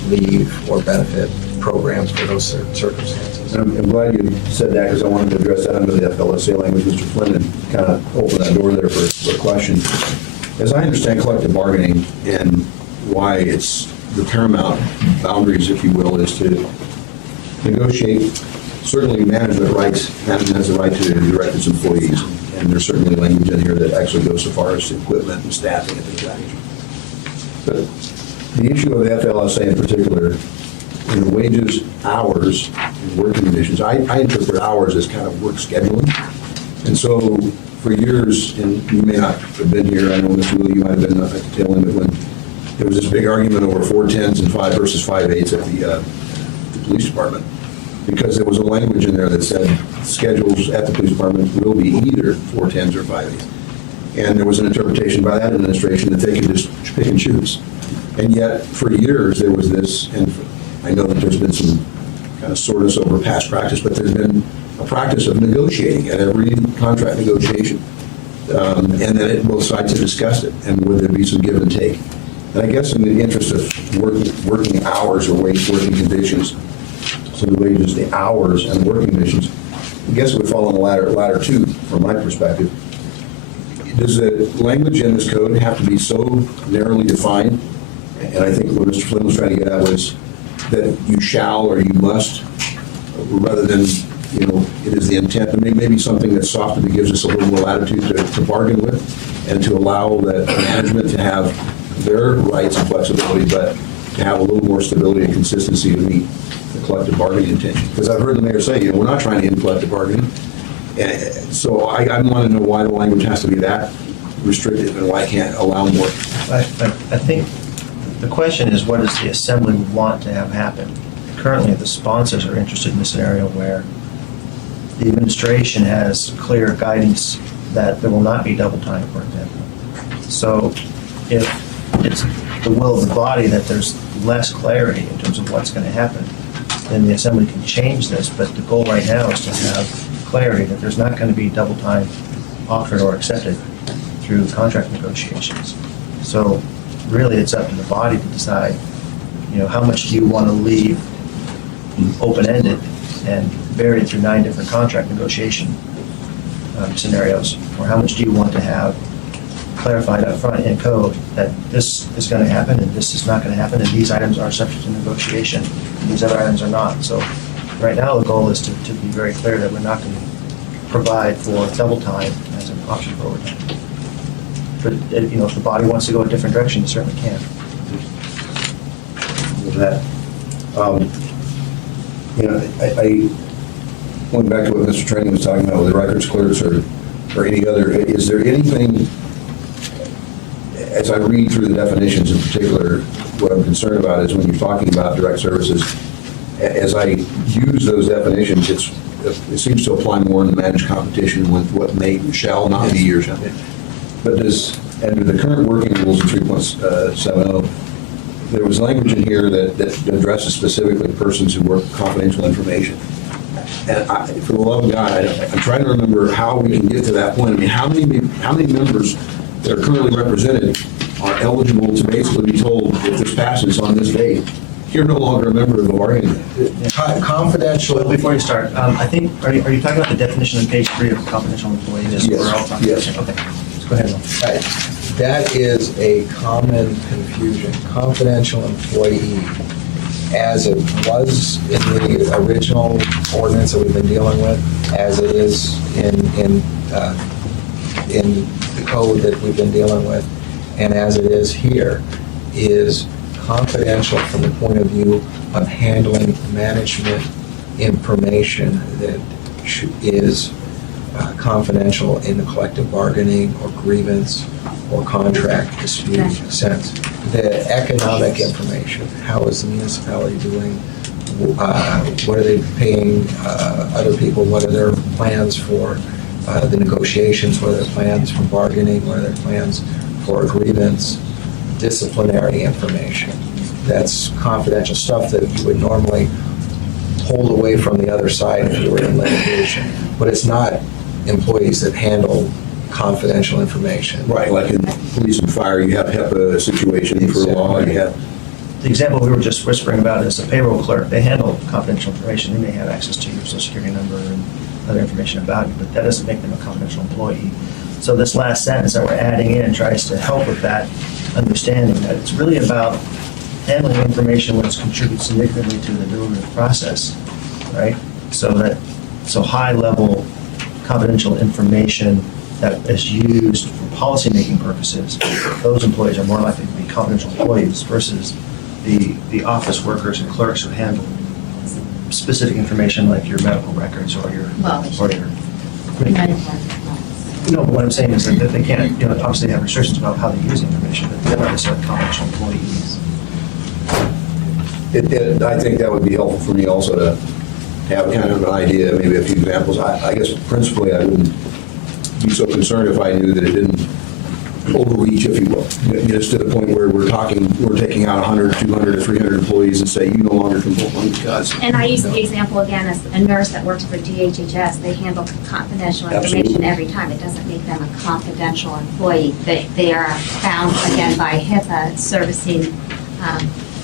leave or benefit programs for those circumstances. I'm glad you said that because I wanted to address that under the FLSA language, Mr. Flynn, and kind of open that door there for a question. As I understand collective bargaining and why it's the paramount boundaries, if you will, is to negotiate certainly management rights. Management has the right to direct its employees, and there's certainly language in here that actually goes so far as equipment and staffing and things like that. But the issue of the FLSA in particular, in the wages, hours, and working conditions, I interpret hours as kind of work scheduling. And so for years, and you may not have been here, I know Mr. Lee, you might have been at the tail end of it when there was this big argument over 410s and 5 versus 5/8 at the police department, because there was a language in there that said schedules at the police department will be either 410s or 5/8. And there was an interpretation by that administration that they could just pick and choose. And yet, for years, there was this, and I know that there's been some kind of soreness over past practice, but there's been a practice of negotiating at every contract negotiation. And then both sides have discussed it, and would there be some give and take? And I guess in the interest of working hours or working conditions, so the wages, the hours and working conditions, I guess it would fall on the latter two, from my perspective. Does the language in this code have to be so narrowly defined? And I think what Mr. Flynn was trying to get at was that you shall or you must, rather than, it is the intent, but maybe something that's softer that gives us a little more latitude to bargain with and to allow that management to have their rights and flexibility, but to have a little more stability and consistency to meet the collective bargaining intention. Because I've heard the mayor say, we're not trying to end collective bargaining. So I want to know why the language has to be that restrictive and why I can't allow more. I think the question is, what does the assembly want to have happen? Currently, the sponsors are interested in a scenario where the administration has clear guidance that there will not be double time, for example. So if it's the will of the body that there's less clarity in terms of what's going to happen, then the assembly can change this, but the goal right now is to have clarity that there's not going to be double time offered or accepted through contract negotiations. So really, it's up to the body to decide, how much do you want to leave open-ended and buried through 9 different contract negotiation scenarios, or how much do you want to have clarified up front in code that this is going to happen and this is not going to happen, and these items are subject to negotiation and these other items are not. So right now, the goal is to be very clear that we're not going to provide for double time as an option for overtime. But, if the body wants to go a different direction, you certainly can. With that, I went back to what Mr. Training was talking about with the records clerks or any other. Is there anything, as I read through the definitions in particular, what I'm concerned about is when you're talking about direct services, as I use those definitions, it seems to apply more in the managed competition with what may, shall not be or shall. But does, under the current working rules of 3.70, there was language in here that addresses specifically persons who work confidential information. And for the love of God, I'm trying to remember how we can get to that point. I mean, how many members that are currently represented are eligible to basically be told, if this passes on this date, You're no longer a member of the bargaining. Confidential. Well, before you start, I think, are you talking about the definition on page 3 of confidential employee? Yes, We're all talking- yes. Okay, go ahead. Lon. That is a common confusion. Confidential employee, as it was in the original ordinance that we've been dealing with, as it is in the code that we've been dealing with, and as it is here, is confidential from the point of view of handling management information that is confidential in the collective bargaining or grievance or contract dispute sense. The economic information, how is the municipality doing? What are they paying other people? What are their plans for the negotiations? What are their plans for bargaining? What are their plans for grievance? Disciplinary information. That's confidential stuff that you would normally hold away from the other side if you were in litigation. But it's not employees that handle confidential information. Right, like in police and fire, you have HIPAA situation for law, you have. The example we were just whispering about is a payroll clerk. They handle confidential information. They may have access to your social security number and other information about you, but that doesn't make them a confidential employee. So this last sentence that we're adding in tries to help with that understanding that it's really about handling information which contributes significantly to the deliberative process, right? So high-level confidential information that is used for policymaking purposes, those employees are more likely to be confidential employees versus the office workers and clerks who handle specific information like your medical records or your. No, but what I'm saying is that they can't, obviously they have restrictions about how they use the information, but they're not necessarily confidential employees. I think that would be helpful for me also to have kind of an idea, maybe a few examples. I guess principally I wouldn't be so concerned if I knew that it didn't overreach, if you will. Just to the point where we're taking out 100, 200, or 300 employees and say, you no longer can vote on because. And I use the example again as a nurse that works for DHHS. They handle confidential information Absolutely. every time. It doesn't make them a confidential employee. They are bound, again, by HIPAA servicing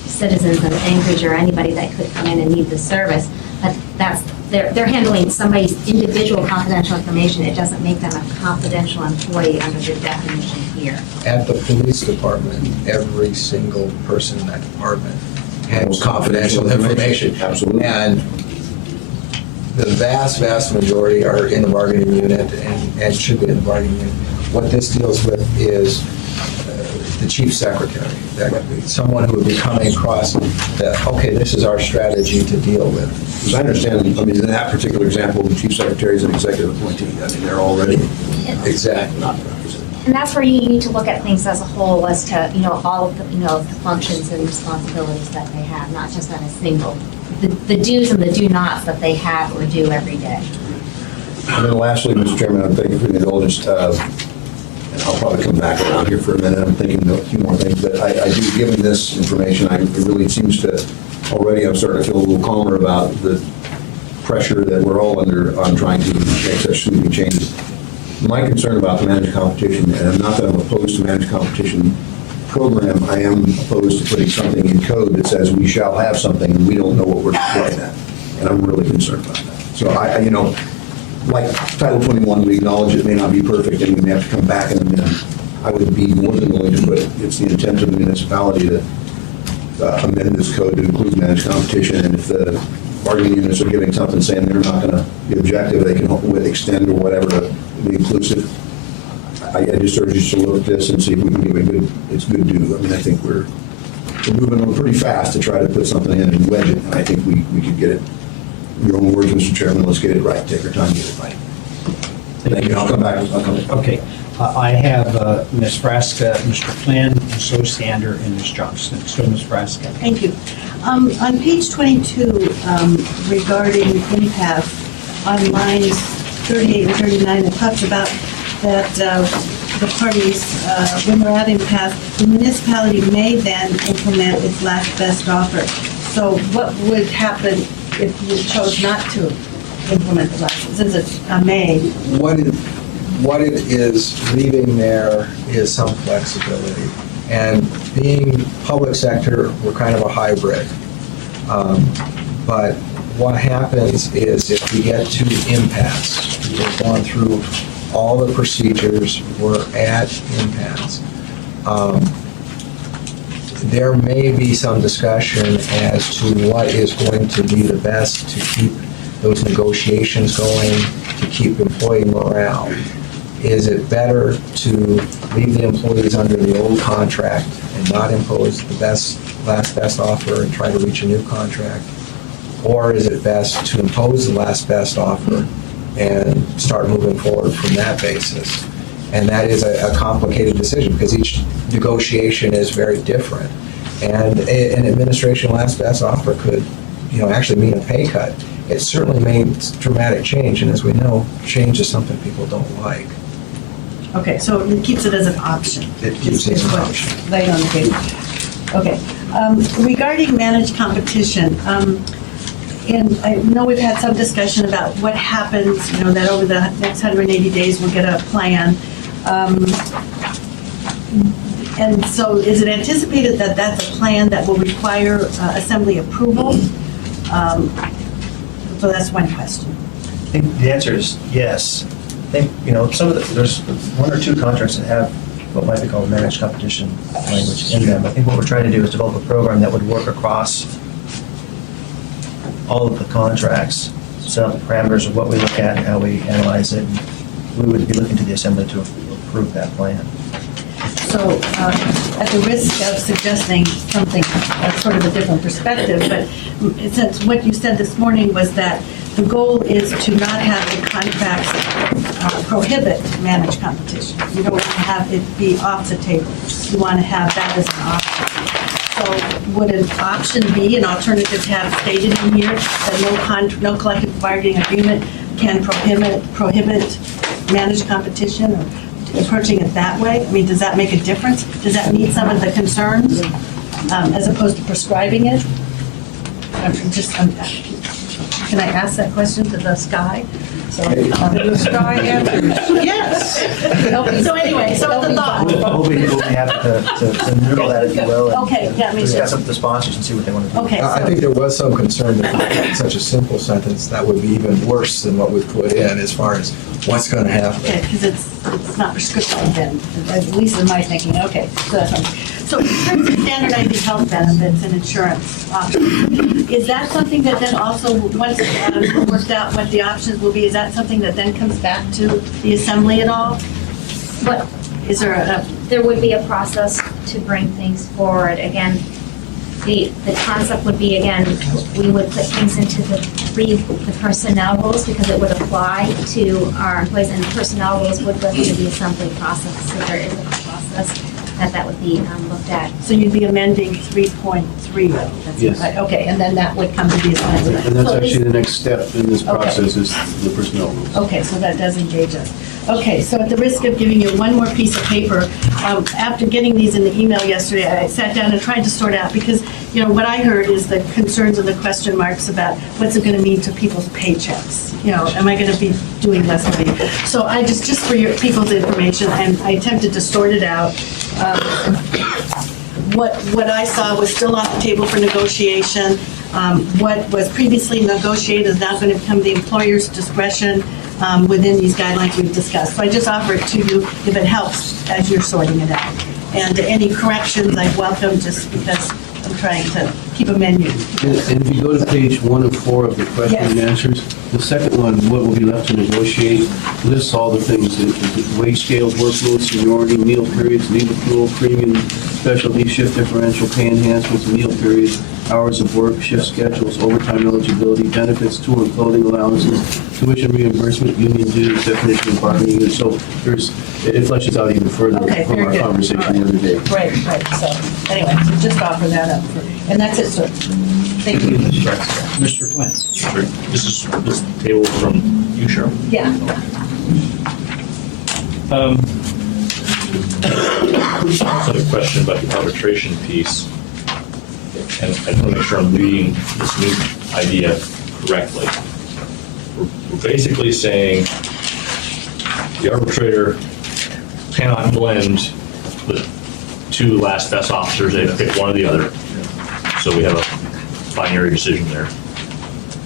citizens in Anchorage or anybody that could come in and need the service. But they're handling somebody's individual confidential information. It doesn't make them a confidential employee under the definition here. At the police department, every single person in that department handles confidential information. Absolutely. And the vast, vast majority are in the bargaining unit and should be in the bargaining unit. What this deals with is the chief secretary, someone who would be coming across that, okay, this is our strategy to deal with. As I understand, I mean, in that particular example, the chief secretary is an executive appointee. I mean, they're already Exactly. not represented. And that's where you need to look at things as a whole as to, all of the, the functions and responsibilities that they have, not just on a single, the do's and the do-nots that they have or do every day. And then lastly, Mr. Chairman, I'm thanking for the indulgence. And I'll probably come back around here for a minute. I'm thinking of a few more things, but I do, given this information, it really seems to, already I'm starting to feel a little calmer about the pressure that we're all under on trying to make such sweeping changes. My concern about the managed competition, and not that I'm opposed to managed competition program, I am opposed to putting something in code that says we shall have something and we don't know what we're looking at. And I'm really concerned about that. So like Title 21, we acknowledge it may not be perfect and we may have to come back and amend. I would be more than willing to put, it's the intent of the municipality to amend this code to include managed competition, and if the bargaining units are giving something saying they're not going to be objective, they can hopefully extend or whatever to be inclusive. I just urge you to look at this and see if we can give it's good due. I mean, I think we're moving on pretty fast to try to put something in and wedge it, and I think we could get it. Your own words, Mr. Chairman, let's get it right. Take our time to get it right. Thank you. I'll come back. Okay. I have Ms. Frasca, Mr. Flynn, Ms. Ostander, and Ms. Johnston. So, Ms. Frasca. Thank you. On page 22, regarding impasse, on lines 38 and 39, it talks about that the parties, when they're at impasse, the municipality may then implement its last best offer. So what would happen if you chose not to implement the last, since it's a may? What it is leaving there is some flexibility. And being public sector, we're kind of a hybrid. But what happens is if we get to impasse, we've gone through all the procedures, we're at impasse. There may be some discussion as to what is going to be the best to keep those negotiations going, to keep employee morale. Is it better to leave the employees under the old contract and not impose the last best offer and try to reach a new contract? Or is it best to impose the last best offer and start moving forward from that basis? And that is a complicated decision because each negotiation is very different. And an administration last best offer could, actually mean a pay cut. It certainly means dramatic change, and as we know, change is something people don't like. Okay, so it keeps it as an option. It keeps it as an option. Right on the table. Okay. Regarding managed competition, and I know we've had some discussion about what happens, that over the next 180 days we'll get a plan. And so is it anticipated that that's a plan that will require assembly approval? So that's one question. I think the answer is yes. I think, there's one or two contracts that have what might be called managed competition language in them. I think what we're trying to do is develop a program that would work across all of the contracts, set up the parameters of what we look at and how we analyze it. We would be looking to the assembly to approve that plan. So at the risk of suggesting something that's sort of a different perspective, but since what you said this morning was that the goal is to not have the contracts prohibit managed competition. You don't want to have it be off the table. You want to have that as an option. So would an option be, an alternative to have stated in here, that no collective bargaining agreement can prohibit managed competition, or approaching it that way? I mean, does that make a difference? Does that meet some of the concerns as opposed to prescribing it? Can I ask that question to the sky? So, The sky answers yes. So anyway, so it's a thought. We'll be happy to noodle that, if you will. and Okay, yeah, me too. Discuss it with the sponsors and see what they want to do. Okay, I think so, there was some concern that such a simple sentence, that would be even worse than what we've put in as far as what's going to happen. okay, because it's not prescriptive then, at least in my thinking. Okay, so that's fine. So in terms of standardizing health benefits and insurance options, is that something that then also, once we've worked out what the options will be, is that something that then comes back to the assembly at all? What, Is there there would be a process to bring things forward. Again, the concept would be, again, we would put things into the personnel rules because it would apply to our employees, and the personnel rules would go through the assembly process. So there is a process that would be looked at. So you'd be amending 3.3 though? That's Yes. right. Okay, and then that would come to the assembly. And that's So actually is- the next step in this Okay. process is the personnel rules. Okay, so that does engage us. Okay, so at the risk of giving you one more piece of paper, after getting these in the email yesterday, I sat down and tried to sort out, because, what I heard is the concerns and the question marks about what's it going to mean to people's paychecks? Am I going to be doing less money? So I just for your people's information, and I attempted to sort it out. What I saw was still on the table for negotiation. What was previously negotiated is now going to become the employer's discretion within these guidelines we've discussed. So I just offer it to you if it helps as you're sorting it out. And any corrections I welcome, just because I'm trying to keep a menu. And if you go to page 1 of 4 of the question and Yes. answers, the second one, what will be left to negotiate, lists all the things, the wage scales, workload, seniority, meal periods, leave accrual, premium, specialty, shift differential, pay enhancements, meal periods, hours of work, shift schedules, overtime eligibility, benefits, tool and clothing allowances, tuition reimbursement, union dues, definition of bargaining unit. So it fleshes out even further Okay, from very our good. conversation the other day. Right. So anyway, so just offer that up. And that's it, sir. Thank you. Mr. Flynn. This is table from you, Cheryl. Yeah. Also a question about the arbitration piece, and I just want to make sure I'm reading this new idea correctly. We're basically saying the arbitrator cannot blend the two last best officers, they have to pick one or the other. So we have binary decision there.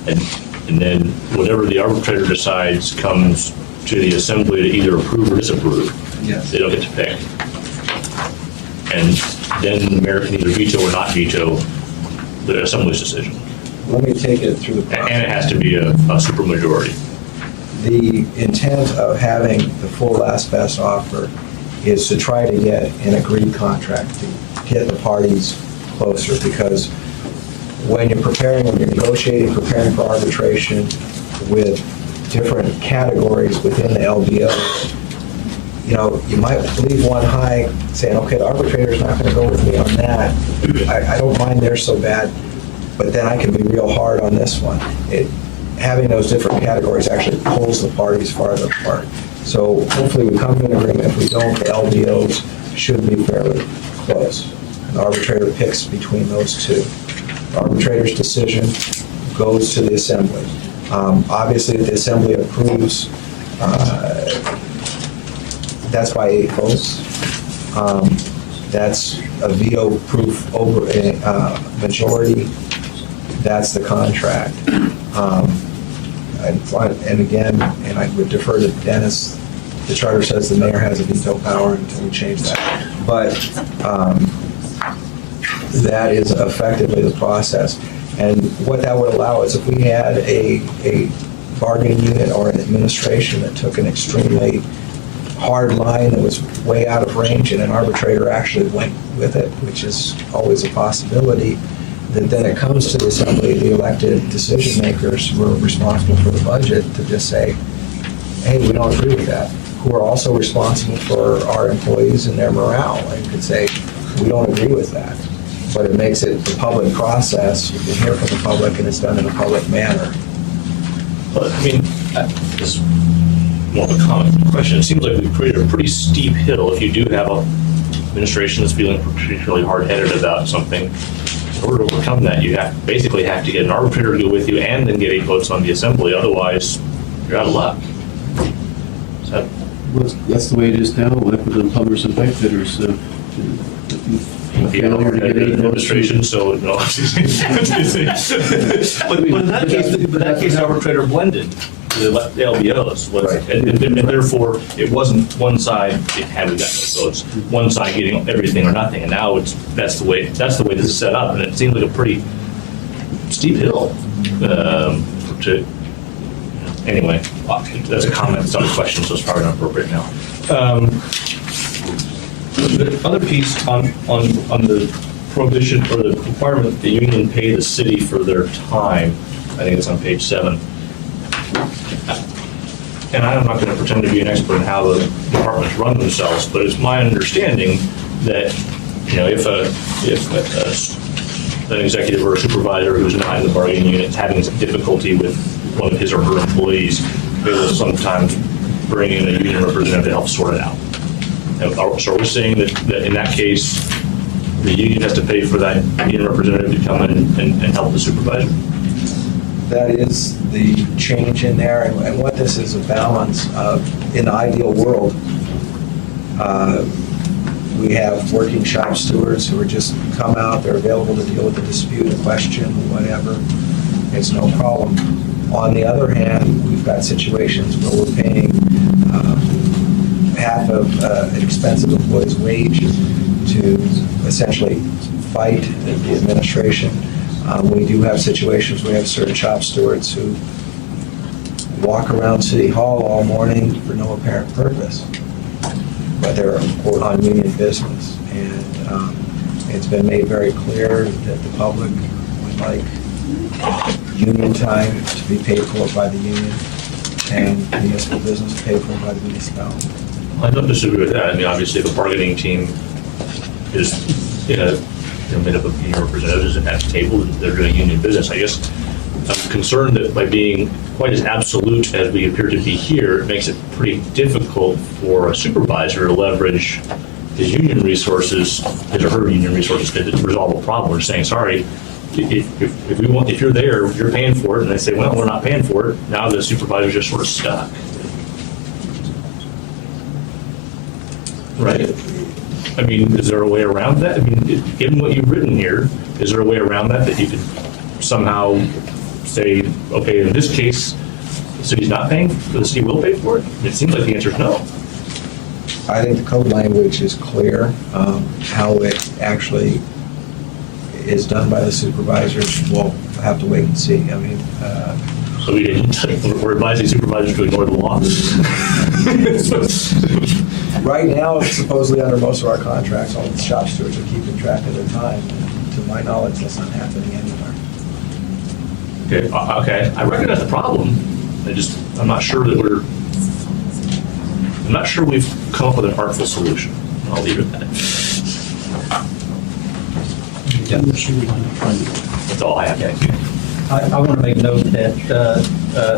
And then whatever the arbitrator decides comes to the assembly to either approve or disapprove. Yes. They don't get to pick. And then the mayor can either veto or not veto the assembly's decision. Let me take it through the process. And it has to be a supermajority. The intent of having the full last best offer is to try to get an agreed contract, to get the parties closer, because when you're negotiating, preparing for arbitration with different categories within the LBO, you might leave one high saying, okay, the arbitrator's not going to go with me on that. I don't mind they're so bad, but then I can be real hard on this one. Having those different categories actually pulls the parties farther apart. So hopefully we come to an agreement. If we don't, the LBOs should be fairly close. An arbitrator picks between those two. The arbitrator's decision goes to the assembly. Obviously, if the assembly approves, that's by 8 votes. That's a veto-proof over majority. That's the contract. And again, and I would defer to Dennis, the charter says the mayor has a veto power until we change that. But that is effectively the process. And what that would allow is if we had a bargaining unit or an administration that took an extremely hard line that was way out of range and an arbitrator actually went with it, which is always a possibility, that then it comes to the assembly, the elected decision makers who are responsible for the budget, to just say, hey, we don't agree with that, who are also responsible for our employees and their morale, and could say, we don't agree with that. But it makes it the public process, you can hear from the public, and it's done in a public manner. But, I mean, this is more of a comment than a question. It seems like we've created a pretty steep hill if you do have an administration that's feeling particularly hard-headed about something. In order to overcome that, you basically have to get an arbitrator to go with you and then get 8 votes on the assembly. Otherwise, you're out of luck. So, That's the way it is now, like with the plumbers and pipe fitters. you have a hard-headed administration, so no. But in that case, the arbitrator blended the LBOs, Right. and therefore, it wasn't one side having got no votes, one side getting everything or nothing, and now that's the way this is set up, and it seems like a pretty steep hill to. Anyway, that's a comment, it's not a question, so it's probably not appropriate now. The other piece on the prohibition or the requirement that the union pay the city for their time, I think it's on page 7. And I'm not going to pretend to be an expert in how the departments run themselves, but it's my understanding that, if an executive or a supervisor who's not in the bargaining unit is having some difficulty with one of his or her employees, they will sometimes bring in a union representative to help sort it out. So we're saying that in that case, the union has to pay for that union representative to come in and help the supervisor? That is the change in there, and what this is a balance of, in the ideal world, we have working shop stewards who are just come out, they're available to deal with a dispute, a question, whatever, it's no problem. On the other hand, we've got situations where we're paying half of an expensive employee's wage to essentially fight the administration. We do have situations where we have certain shop stewards who walk around City Hall all morning for no apparent purpose, but they're quote on union business. And it's been made very clear that the public would like union time to be paid for by the union and municipal business paid for by the municipality. I don't disagree with that. I mean, obviously, if a bargaining team is made up of union representatives at the table, they're doing union business. I guess I'm concerned that by being quite as absolute as we appear to be here, it makes it pretty difficult for a supervisor to leverage his union resources, his or her union resources, to resolve a problem. We're saying, sorry, if you're there, you're paying for it, and they say, well, we're not paying for it. Now the supervisor's just sort of stuck. Right. I mean, is there a way around that? I mean, given what you've written here, is there a way around that you could somehow say, okay, in this case, the city's not paying, the city will pay for it? It seems like the answer is no. I think the code language is clear. How it actually is done by the supervisors, we'll have to wait and see. I mean, So we're advising supervisors to ignore the law. right now, supposedly under most of our contracts, all the shop stewards are keeping track of their time. And to my knowledge, that's not happening anywhere. Okay, I recognize the problem. I'm not sure that I'm not sure we've come up with an artful solution. I'll leave it at that. That's all I have. I want to make note that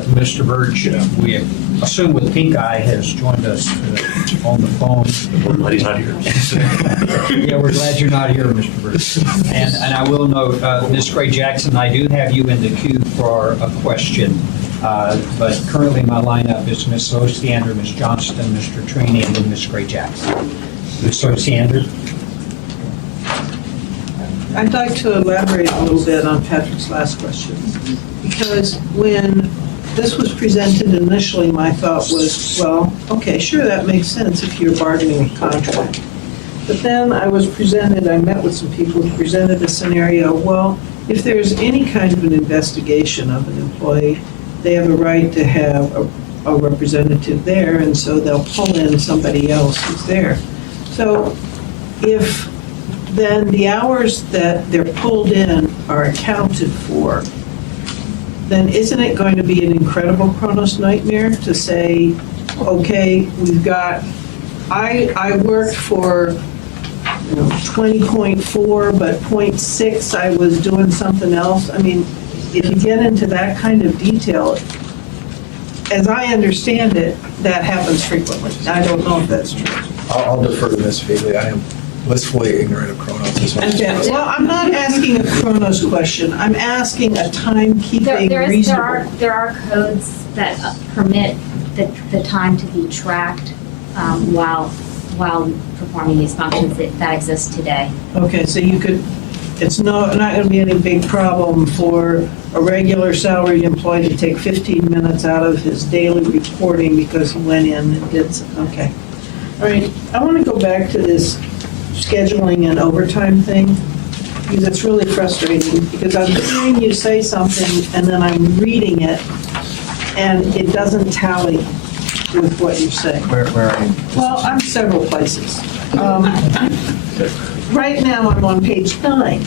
Mr. Birch, we assume with pink eye, has joined us on the phone. We're glad he's not here. Yeah, we're glad you're not here, Mr. Birch. And I will note, Ms. Gray Jackson, I do have you in the queue for a question. But currently my lineup is Ms. Osiander, Ms. Johnston, Mr. Trini, and then Ms. Gray Jackson. Ms. Osiander? I'd like to elaborate a little bit on Patrick's last question, because when this was presented initially, my thought was, well, okay, sure, that makes sense if you're bargaining a contract. But then I met with some people who presented a scenario, well, if there's any kind of an investigation of an employee, they have a right to have a representative there, and so they'll pull in somebody else who's there. So if then the hours that they're pulled in are accounted for, then isn't it going to be an incredible Kronos nightmare to say, okay, I worked for 20.4, but 0.6 I was doing something else. I mean, if you get into that kind of detail, as I understand it, that happens frequently. I don't know if that's true. I'll defer to Ms. Feely. I am blissfully ignorant of Kronos. Well, I'm not asking a Kronos question. I'm asking a timekeeping reasonable. There are codes that permit the time to be tracked while performing these functions that exist today. Okay, so it's not going to be any big problem for a regular salaried employee to take 15 minutes out of his daily reporting because he went in and did some, okay. All right, I want to go back to this scheduling and overtime thing, because it's really frustrating, because I'm hearing you say something and then I'm reading it and it doesn't tally with what you're saying. Where are you? Well, I'm several places. Right now, I'm on page 9.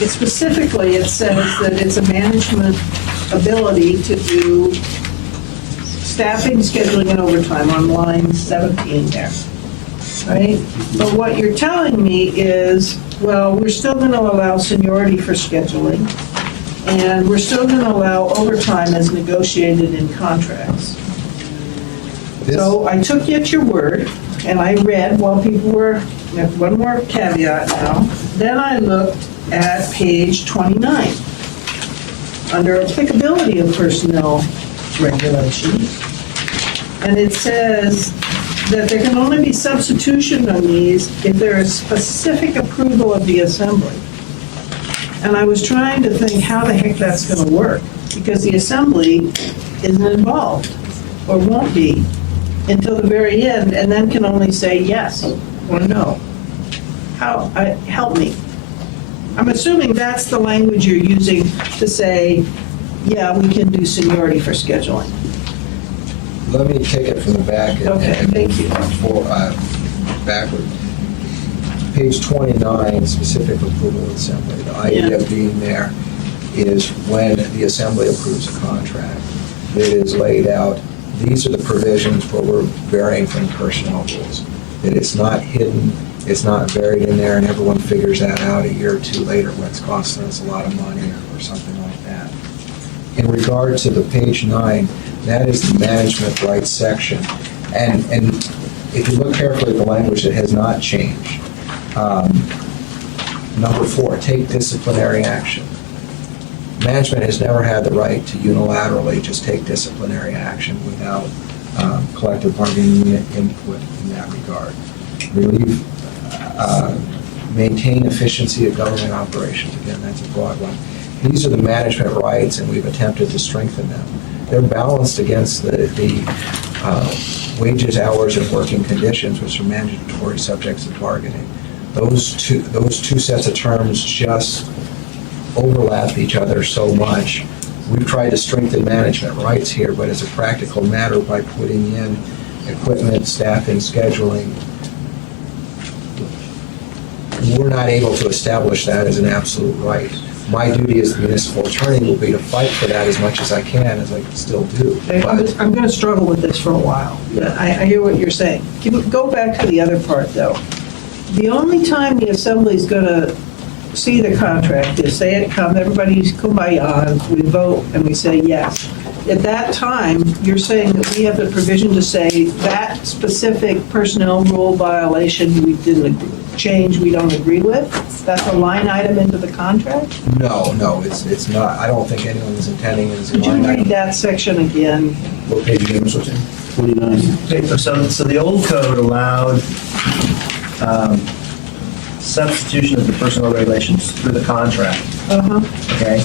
It specifically, it says that it's a management ability to do staffing, scheduling, and overtime on line 17 there, right? But what you're telling me is, well, we're still going to allow seniority for scheduling, and we're still going to allow overtime as negotiated in contracts. So I took you at your word, and I read while people were, one more caveat now, then I looked at page 29, under applicability of personnel regulations, and it says that there can only be substitution on these if there is specific approval of the assembly. And I was trying to think how the heck that's going to work, because the assembly isn't involved, or won't be, until the very end, and then can only say yes or no. Help me. I'm assuming that's the language you're using to say, yeah, we can do seniority for scheduling. Let me take it from the back. Okay, thank you. Backward. Page 29, specific approval of assembly. The idea of being there is when the assembly approves a contract, it is laid out, these are the provisions where we're varying from personnel rules. That it's not hidden, it's not buried in there, and everyone figures that out a year or two later when it's costing us a lot of money or something like that. In regard to the page 9, that is the management rights section. And if you look carefully at the language, it has not changed. Number 4, take disciplinary action. Management has never had the right to unilaterally just take disciplinary action without collective bargaining unit input in that regard. Relieve maintain efficiency of government operations. Again, that's a broad one. These are the management rights, and we've attempted to strengthen them. They're balanced against the wages, hours, and working conditions, which are mandatory subjects of bargaining. Those two sets of terms just overlap each other so much. We've tried to strengthen management rights here, but as a practical matter, by putting in equipment, staffing, scheduling, we're not able to establish that as an absolute right. My duty as the municipal attorney will be to fight for that as much as I can, as I still do. But I'm going to struggle with this for a while. I hear what you're saying. Go back to the other part, though. The only time the assembly is going to see the contract is say it comes, everybody's kumbaya, we vote and we say yes. At that time, you're saying that we have the provision to say that specific personnel rule violation we didn't change, we don't agree with? That's a line item into the contract? no, it's not. I don't think anyone was intending it as a Could you line read item. that section again? What page again, Mr. Tim? 29. Okay, so the old code allowed substitution of the personnel regulations through the contract, Uh-huh. okay?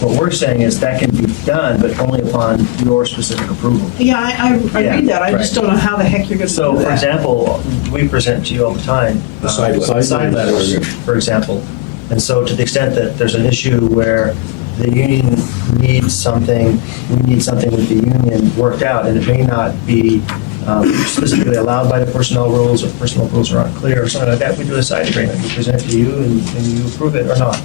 What we're saying is that can be done, but only upon your specific approval. Yeah, I read that. I just right. don't know how the heck you're going to do So, that. for example, we present to you all the time, side letters, for example. And so to the extent that there's an issue where the union needs something, we need something with the union worked out, and it may not be specifically allowed by the personnel rules, or personnel rules are unclear, or something like that, we do a side agreement. We present it to you, and you approve it or not.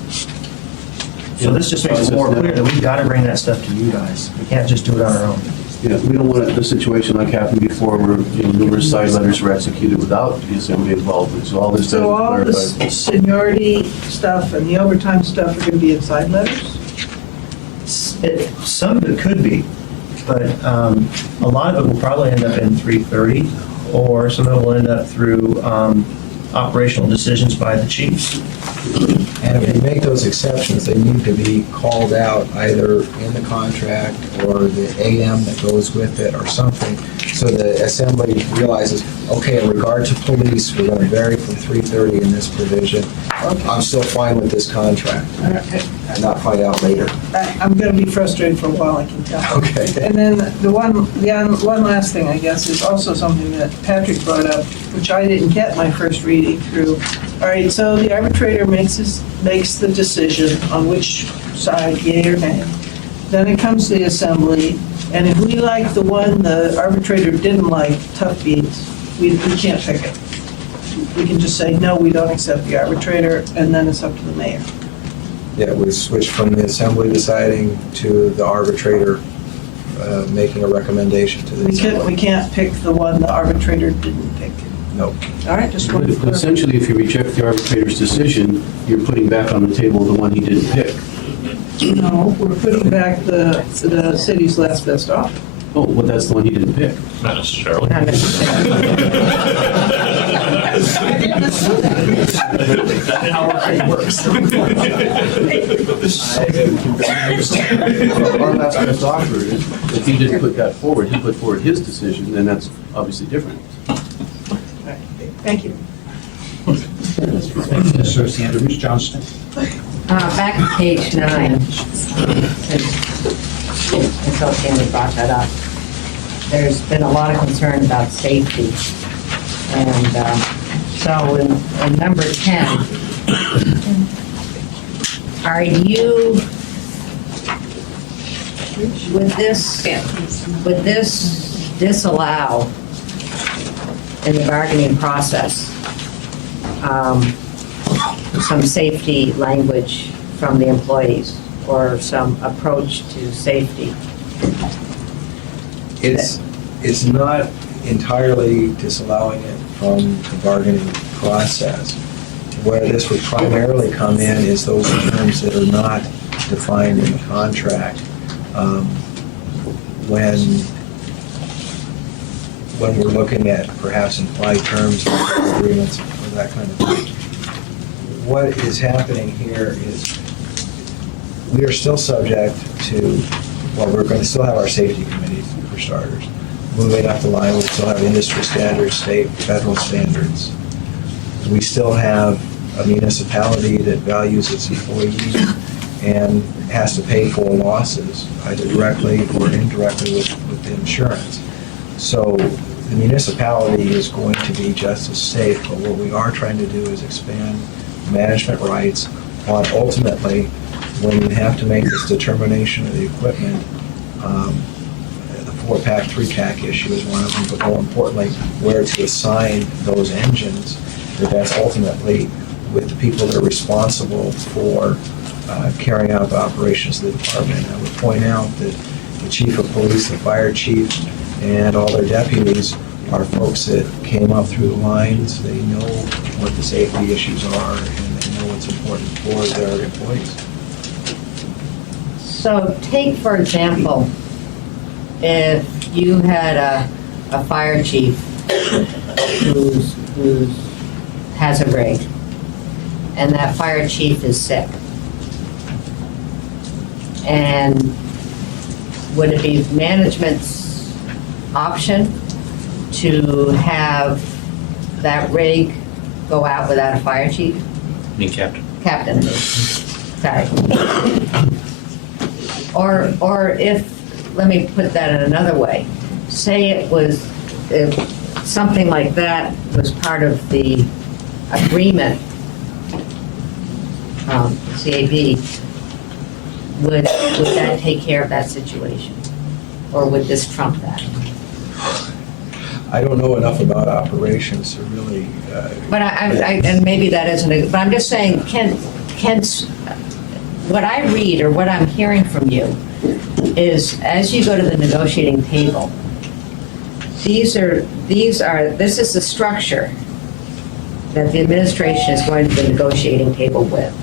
So this just makes it more clear that we've got to bring that stuff to you guys. We can't just do it on our own. Yeah, we don't want a situation like happened before where, numerous side letters were executed without the assembly involvement. So all this does is So all clarify. the seniority stuff and the overtime stuff are going to be in side letters? Some of it could be, but a lot of it will probably end up in 330, or some of it will end up through operational decisions by the chiefs. And if you make those exceptions, they need to be called out either in the contract or the AM that goes with it or something, so the assembly realizes, okay, in regard to police, we're going to vary from 330 in this provision. I'm still fine with this contract, and not find out later. I'm going to be frustrated for a while, I can tell. Okay. And then the one last thing, I guess, is also something that Patrick brought up, which I didn't get my first reading through. All right, so the arbitrator makes the decision on which side, yea or nay. Then it comes to the assembly, and if we like the one the arbitrator didn't like, tough beans, we can't pick it. We can just say, no, we don't accept the arbitrator, and then it's up to the mayor. Yeah, we switched from the assembly deciding to the arbitrator making a recommendation to the assembly. We can't pick the one the arbitrator didn't pick. No. All right, just one. But essentially, if you reject the arbitrator's decision, you're putting back on the table the one he didn't pick. No, we're putting back the city's last best offer. Oh, well, that's the one he didn't pick. Not necessarily. Not That's how it works. Our last best offer is, if he didn't put that forward, he put forward his decision, then that's obviously different. Thank you. Mr. Sanders, Ms. Johnston. Back to page 9, since Until Tammy brought that up. There's been a lot of concern about safety. And so in number 10, are you, would this disallow in the bargaining process some safety language from the employees or some approach to safety? It's not entirely disallowing it from the bargaining process. Where this would primarily come in is those terms that are not defined in the contract. When we're looking at perhaps implied terms, agreements, or that kind of thing. What is happening here is we are still subject to, well, we're going to still have our safety committees, for starters. Moving up the line, we still have industry standards, state, federal standards. We still have a municipality that values its employees and has to pay for losses, either directly or indirectly with the insurance. So the municipality is going to be just as safe, but what we are trying to do is expand management rights on ultimately, when you have to make this determination of the equipment, the 4-pack, 3-pack issue is one of them, but more importantly, where to assign those engines, that's ultimately with the people that are responsible for carrying out the operations of the department. I would point out that the chief of police, the fire chief, and all their deputies are folks that came up through the lines. They know what the safety issues are, and they know what's important for their employees. So take, for example, if you had a fire chief who's has a rig, and that fire chief is sick, and would it be management's option to have that rig go out without a fire chief? Me, Captain. Captain, sorry. Or if, let me put that in another way, say it was, if something like that was part of the agreement, CAB, would that take care of that situation? Or would this trump that? I don't know enough about operations to really. But and maybe that isn't, but I'm just saying, what I read or what I'm hearing from you is, as you go to the negotiating table, this is the structure that the administration is going to the negotiating table with.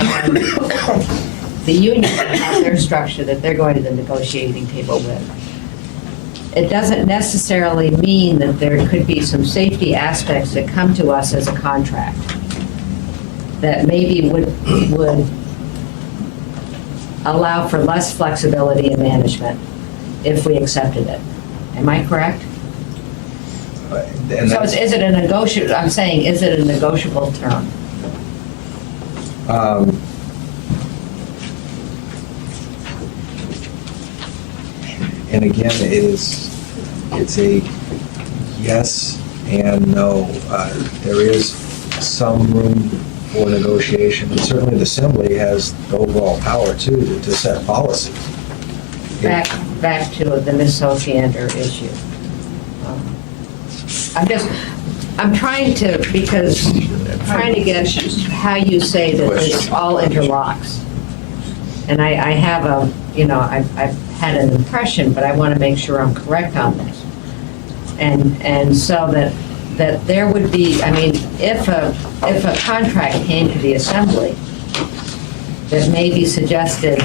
And the union has their structure that they're going to the negotiating table with. It doesn't necessarily mean that there could be some safety aspects that come to us as a contract that maybe would allow for less flexibility in management if we accepted it. Am I correct? And So that's- is it a negotiable, I'm saying, is it a negotiable term? And again, it's a yes and no. There is some room for negotiation, but certainly the assembly has the overall power too to set policies. Back to the Miss Oceander issue. I'm trying to get how you say that this all interlocks. And I have I've had an impression, but I want to make sure I'm correct on this. And so that there would be, I mean, if a contract came to the assembly that maybe suggested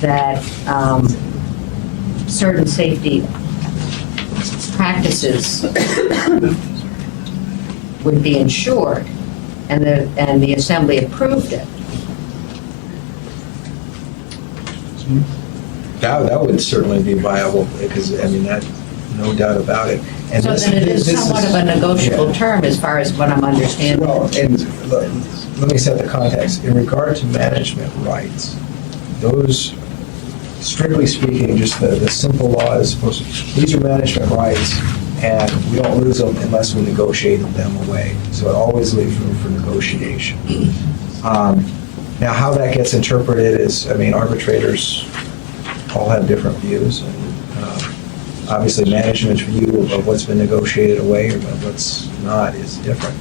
that certain safety practices would be ensured, and the assembly approved it, That would certainly be viable, because, I mean, that, no doubt about it. And so then it is somewhat of a negotiable term as far as what I'm understanding. Well, and let me set the context. In regard to management rights, those, strictly speaking, just the simple law is supposed to, these are management rights, and we don't lose them unless we negotiate them away. So it always leaves room for negotiation. Now, how that gets interpreted is, I mean, arbitrators all have different views, and obviously management's view of what's been negotiated away or what's not is different.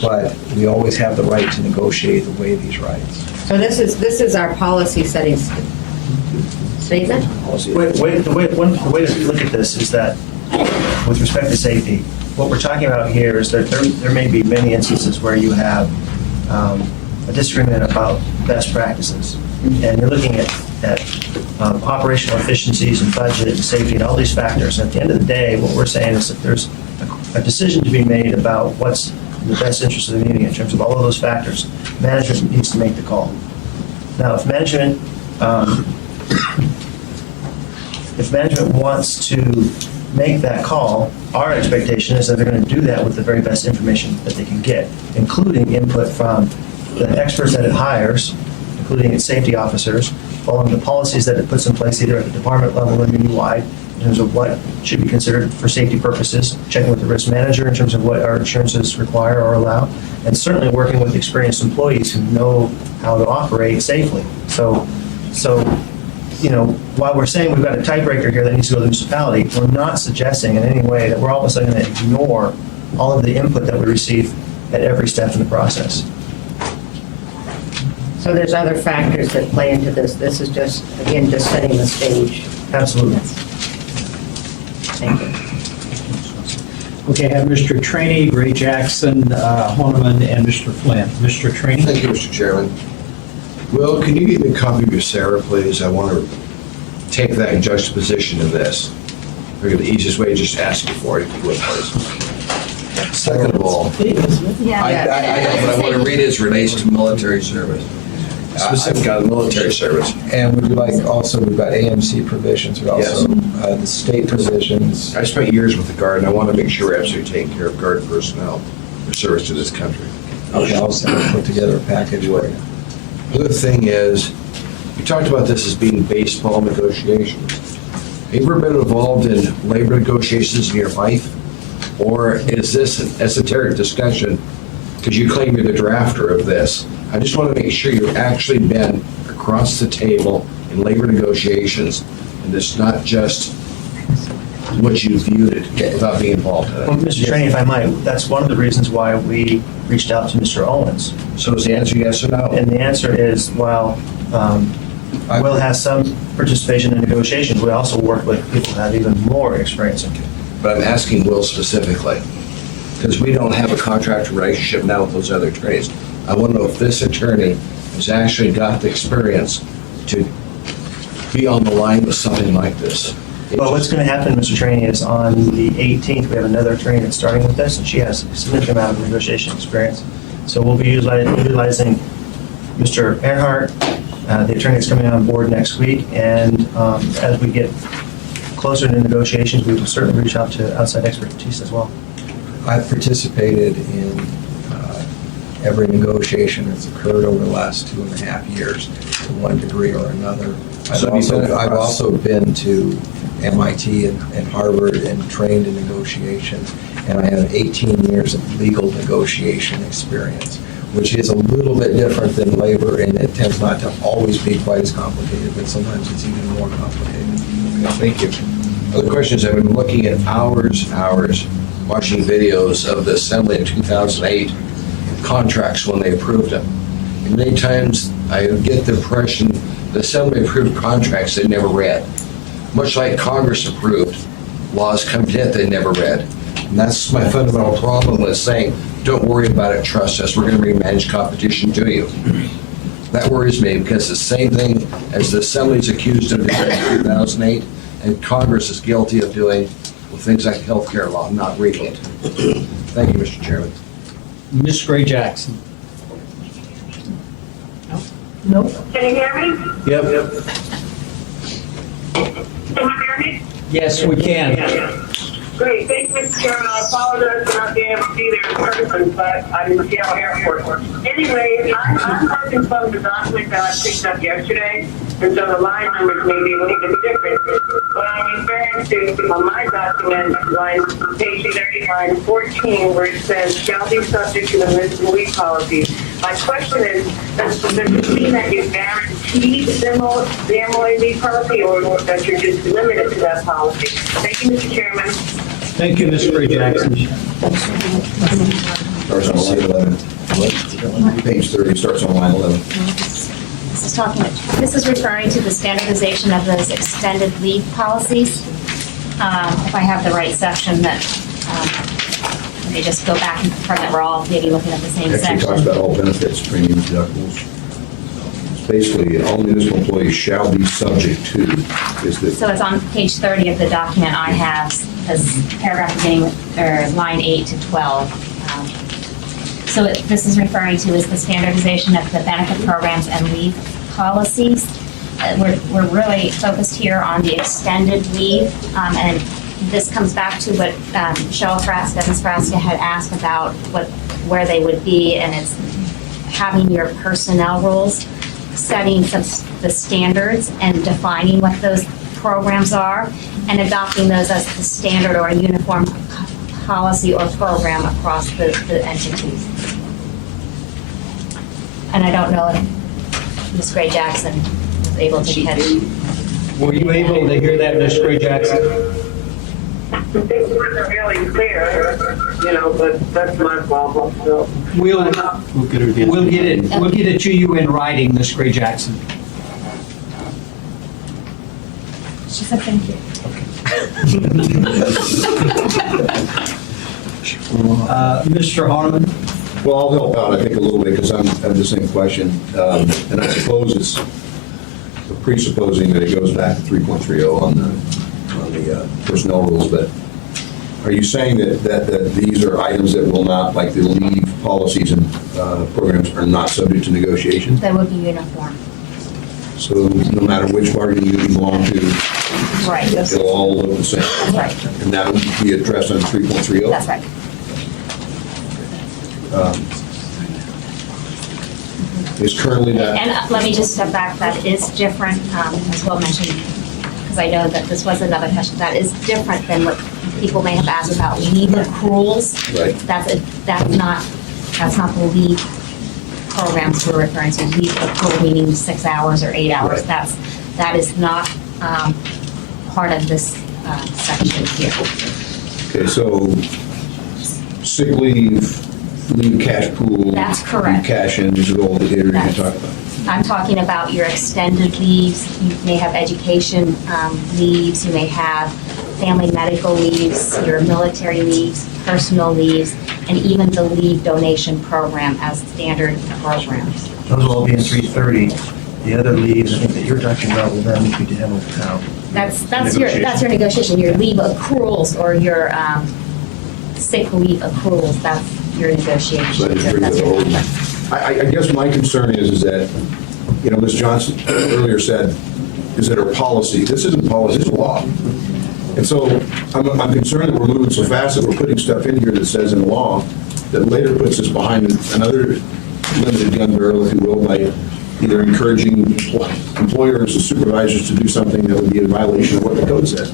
But we always have the right to negotiate away these rights. So this is our policy setting statement? The way to look at this is that, with respect to safety, what we're talking about here is that there may be many instances where you have a disagreement about best practices. And you're looking at operational efficiencies and budget and safety and all these factors. And at the end of the day, what we're saying is that there's a decision to be made about what's in the best interest of the meeting in terms of all of those factors. Management needs to make the call. Now, if management wants to make that call, our expectation is that they're going to do that with the very best information that they can get, including input from the experts that it hires, including its safety officers, following the policies that it puts in place either at the department level or community-wide in terms of what should be considered for safety purposes, checking with the risk manager in terms of what our insurances require or allow, and certainly working with experienced employees who know how to operate safely. So, while we're saying we've got a tiebreaker here that needs to go to the municipality, we're not suggesting in any way that we're all of a sudden going to ignore all of the input that we receive at every step in the process. So there's other factors that play into this. This is just, again, just setting the stage. Absolutely. Thank you. Okay, I have Mr. Trainee, Gray Jackson, Horniman, and Mr. Flynn. Mr. Trainee? Thank you, Mr. Chairman. Will, can you give me a copy of your SARA, please? I want to take that in juxtaposition of this. Maybe the easiest way is just ask you for it, if you would, please. Second of all, I know, but I want to read it as it relates to military service, specifically on military service. And would you like, also, we've got AMC provisions, we also, the state provisions. I spent years with the Guard, and I want to make sure we're absolutely taking care of Guard personnel for service to this country. Okay, I'll put together a package for you. The other thing is, you talked about this as being baseball negotiations. Have you ever been involved in labor negotiations in your life? Or is this an esoteric discussion because you claim you're the drafter of this? I just want to make sure you've actually been across the table in labor negotiations, and it's not just what you viewed it without being involved in it. Well, Mr. Trainee, if I might, that's one of the reasons why we reached out to Mr. Owens. So is the answer yes or no? And the answer is, while Will has some participation in negotiations, we also work with people who have even more experience in it. But I'm asking Will specifically, because we don't have a contractor relationship now with those other attorneys. I want to know if this attorney has actually got the experience to be on the line with something like this. Well, what's going to happen, Mr. Trainee, is on the 18th, we have another attorney that's starting with this, and she has a significant amount of negotiation experience. So we'll be utilizing Mr. Earhart, the attorney that's coming on board next week, and as we get closer to negotiations, we will certainly reach out to outside expertise as well. I've participated in every negotiation that's occurred over the last 2.5 years to one degree or another. I've also been to MIT and Harvard and trained in negotiation, and I have 18 years of legal negotiation experience, which is a little bit different than labor, and it tends not to always be quite as complicated, but sometimes it's even more complicated. Thank you. Other questions, I've been looking at hours, watching videos of the Assembly in 2008 contracts when they approved them. And many times I get the impression the Assembly approved contracts they never read. Much like Congress approved laws coming in they never read. And that's my fundamental problem with saying, don't worry about it, trust us, we're going to bring managed competition to you. That worries me because the same thing as the Assembly is accused of doing in 2008 and Congress is guilty of doing with things like healthcare law, not reading it. Thank you, Mr. Chairman. Ms. Gray Jackson? Nope. Can you hear me? Yep. Can you hear me? Yes, we can. Great, thank you, Mr. Chairman. I apologize for not being able to be there in person, but I'm in Seattle Airport. Anyway, I'm working from the document that I picked up yesterday, and so the line numbers may be a little bit different. But I'm referring to, on my document, page 30, line 14, where it says, shall be subject to the municipal leave policy. My question is, does it mean that you guarantee the MOA leave policy, or that you're just limited to that policy? Thank you, Mr. Chairman. Thank you, Ms. Gray Jackson. Starts on line 11. Page 30 starts on line 11. This is referring to the standardization of those extended leave policies. If I have the right section, that let me just go back and confirm that we're all maybe looking at the same Actually section. talks about all benefits, premiums, deductibles. It's basically, all municipal employees shall be subject to, is the, So it's on page 30 of the document I have, as paragraph beginning, or line 8 to 12. So this is referring to is the standardization of the benefit programs and leave policies. We're really focused here on the extended leave, and this comes back to what Cheryl Frasca, Ms. Frasca had asked about where they would be, and it's having your personnel rules, setting the standards and defining what those programs are, and adopting those as the standard or a uniform policy or program across the entities. And I don't know if Ms. Gray Jackson was able to catch. Were you able to hear that, Ms. Gray Jackson? They weren't really clear, but that's my problem, so. We'll We'll get her the answer. We'll get it to you in writing, Ms. Gray Jackson. She said thank you. Mr. Harmon? Well, I'll help out, I think, a little bit, because I have the same question. And I suppose it's presupposing that it goes back to 3.30 on the personnel rules, but are you saying that these are items that will not, like the leave policies and programs are not subject to negotiation? That would be uniform. So no matter which bargaining unit you belong to, Right. it'll all look the same? That's right. And that will be addressed on 3.30? That's right. Is currently that? And let me just step back, that is different, as well mentioned, because I know that this was another question, that is different than what people may have asked about leave accruals. Right. That's not the leave programs we're referring to, leave accrual meaning 6 hours or 8 hours. Right. That is not part of this section here. Okay, so sick leave, leave cash pool. That's correct. Leave cash in, these are all the areas you're That's- talking about. I'm talking about your extended leaves. You may have education leaves, you may have family medical leaves, your military leaves, personal leaves, and even the leave donation program as standard programs. Those will all be in 330. The other leaves, I think that you're talking about, will then be handled now. That's your negotiation, your leave accruals or your sick leave accruals, that's your negotiation. So I just bring That's that your over. contract. I guess my concern is that, Ms. Johnson earlier said, is that our policy, this isn't policy, it's law. And so I'm concerned that we're moving so fast that we're putting stuff in here that says in law that later puts us behind another limited gun barrel, if you will, by either encouraging employers or supervisors to do something that would be in violation of what the code says.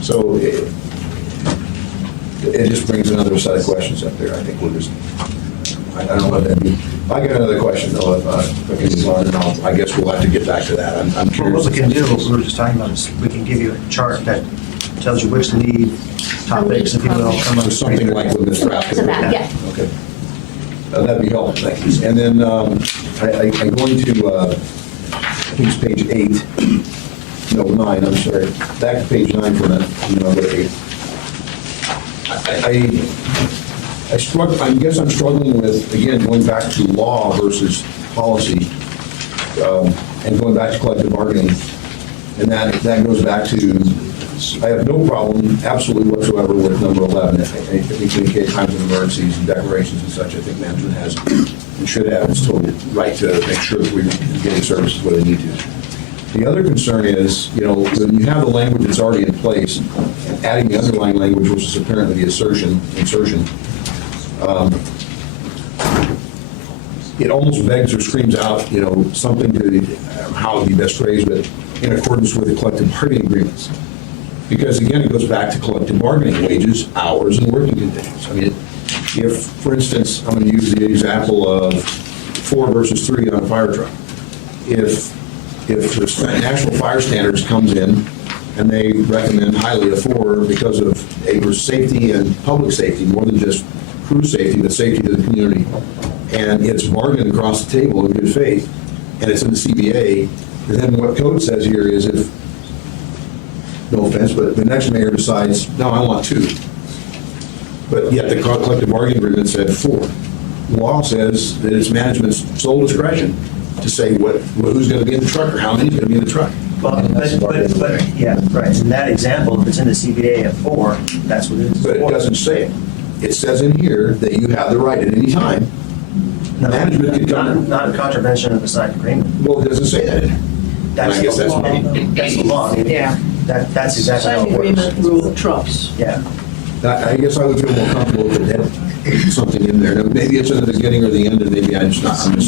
So it just brings another set of questions up there. I think we'll just, I don't know what that means. I got another question though, if I can move on, and I guess we'll have to get back to that. I'm Well, curious. what we can do, what we were just talking about, is we can give you a chart that tells you which leave topics, if you will, come Or under something like what Ms. Rath. To that, yeah. Okay. That'd be helpful, thank you. And then I go into, I think it's page 8, no, 9, I'm sorry, back to page 9 for a minute. I guess I'm struggling with, again, going back to law versus policy, and going back to collective bargaining. And that goes back to, I have no problem absolutely whatsoever with number 11. I think we communicate times of emergencies and declarations and such. I think management has and should have its total right to make sure that we're getting services where they need to. The other concern is, when you have the language that's already in place, and adding the underlying language, which is apparently the insertion, it almost begs or screams out, something to, how it would be best phrased, but in accordance with the collective bargaining agreements. Because again, it goes back to collective bargaining, wages, hours, and working conditions. I mean, if, for instance, I'm going to use the example of 4 versus 3 on a fire truck. If the National Fire Standards comes in and they recommend highly a 4 because of safety and public safety, more than just crew safety, but safety to the community, and it's bargained across the table in good faith, and it's in the CBA, then what code says here is if, no offense, but the next mayor decides, no, I want 2. But yet the collective bargaining agreement said 4. The law says that it's management's sole discretion to say who's going to be in the truck or how many's going to be in the truck. Well, but, yeah, right. In that example, if it's in the CBA at 4, that's what it is. But it doesn't say it. It says in here that you have the right at any time. Management can come. Not in contravention of the signed agreement. Well, it doesn't say that in here. That's I guess the that's law. me. That's the law. Yeah. That's exactly how Signed it agreement works. rule trumps. Yeah. I guess I would feel more comfortable if it had something in there. Now, maybe it's in the beginning or the end, and maybe I'm missing it.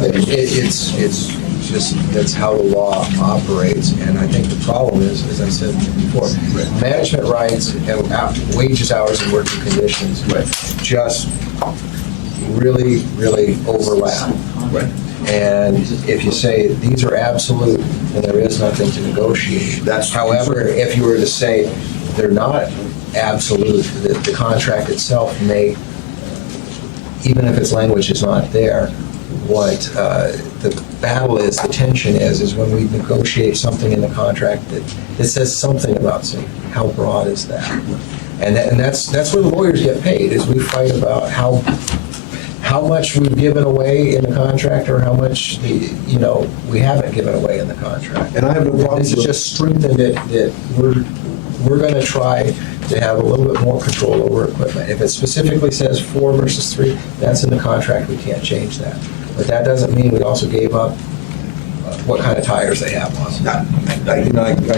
It's just, that's how the law operates, and I think the problem is, as I said before, management rights and wages, hours, and working conditions just really, really overlap. Right. And if you say these are absolute, then there is nothing to negotiate. However, if you were to say they're not absolute, the contract itself may, even if its language is not there, what the battle is, the tension is when we negotiate something in the contract that says something about safety. How broad is that? And that's where the lawyers get paid, is we fight about how much we've given away in the contract or how much we haven't given away in the contract. And I have no problem This has with- just strengthened it, that we're going to try to have a little bit more control over equipment. If it specifically says 4 versus 3, that's in the contract, we can't change that. But that doesn't mean we also gave up what kind of tires they have on them. I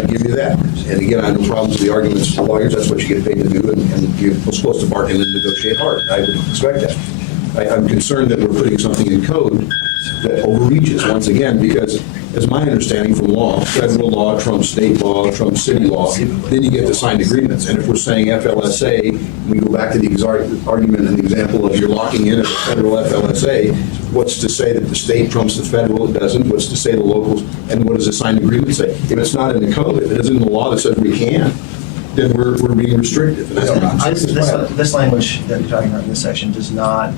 give you that. And again, I have no problems with the arguments of lawyers, that's what you get paid to do, and you're supposed to bargain and negotiate hard. I would expect that. I'm concerned that we're putting something in code that overreaches, once again, because as my understanding from law, federal law trumps state law, trumps city law, then you get the signed agreements. And if we're saying FLSA, we go back to the argument and the example of you're locking in a federal FLSA, what's to say that the state trumps the federal, it doesn't, what's to say the locals, and what does the signed agreement say? If it's not in the code, if it isn't in the law that says we can, then we're being restrictive. And that's what I'm saying. This language that you're talking about in this section does not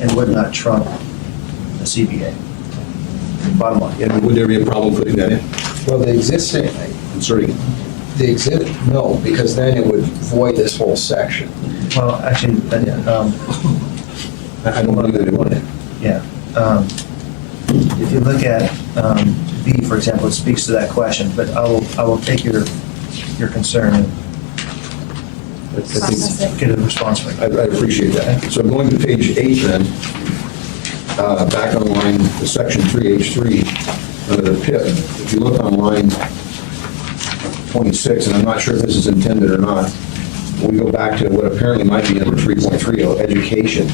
and would not trump the CBA. Bottom line. And would there be a problem putting that in? Well, the existing, Inserting it? no, because then it would void this whole section. Well, actually, I don't believe that it would. yeah. If you look at B, for example, it speaks to that question, but I will take your concern and I think get a response from you. I appreciate that. So going to page 8 then, back on line, section 3H3, under the PIP, if you look on line 26, and I'm not sure if this is intended or not, we go back to what apparently might be under 3.30, education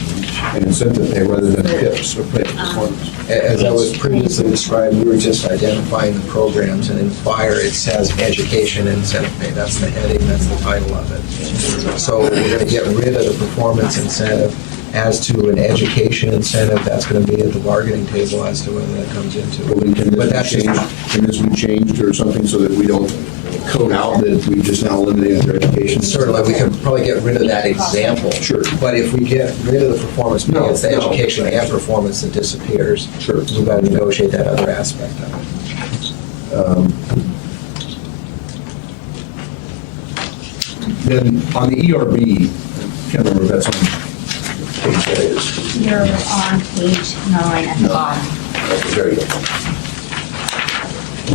and incentive pay rather than PIPs or pay performance. As I was previously described, we were just identifying the programs, and in fire, it says education and incentive pay. That's the heading, that's the title of it. So we're going to get rid of the performance incentive. As to an education incentive, that's going to be at the bargaining table as to whether that comes into it. But that's just, Can this be changed or something so that we don't code out that we just now eliminated their education? certainly, we can probably get rid of that example. Sure. But if we get rid of the performance pay, it's the No. education and performance that disappears. Sure. We've got to negotiate that other aspect of it. Then on the ERB, I can't remember if that's on page that is. You're on page 9 at the bottom. Okay, very good.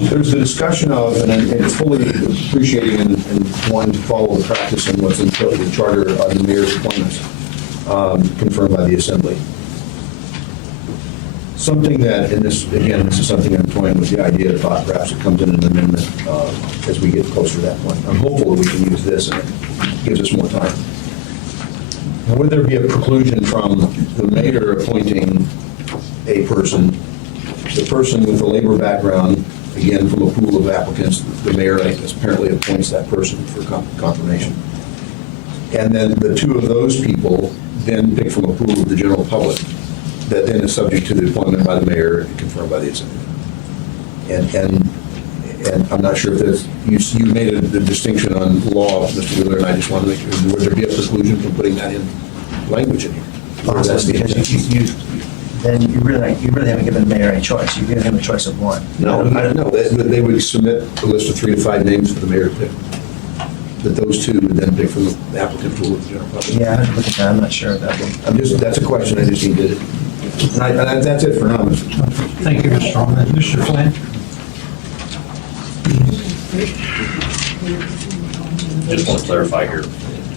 There's a discussion of, and it's fully appreciating and wanting to follow the practice and what's in the charter on the mayor's appointments, confirmed by the assembly. Something that, and this, again, this is something I'm toying with the idea of perhaps it comes in an amendment as we get closer to that point. I'm hopeful that we can use this and it gives us more time. Would there be a preclusion from the mayor appointing a person, the person with the labor background, again, from a pool of applicants, the mayor apparently appoints that person for confirmation. And then the two of those people then pick from a pool of the general public that then is subject to the appointment by the mayor and confirmed by the assembly. And I'm not sure if that's, you made a distinction on law, Mr. Wheeler, and I just want to make sure, would there be a preclusion from putting that in language in here? Or that's the Because intent? then you really haven't given the mayor any choice. You've given him a choice of one. No, they would submit a list of 3 to 5 names for the mayor to pick. That those two would then pick from the applicant pool of the general public. Yeah, I have to look at that. I'm not sure of that. That's a question, I just needed it. And that's it for now, Mr. Chairman. Thank you, Mr. Alderman. Mr. Flynn? Just want to clarify here,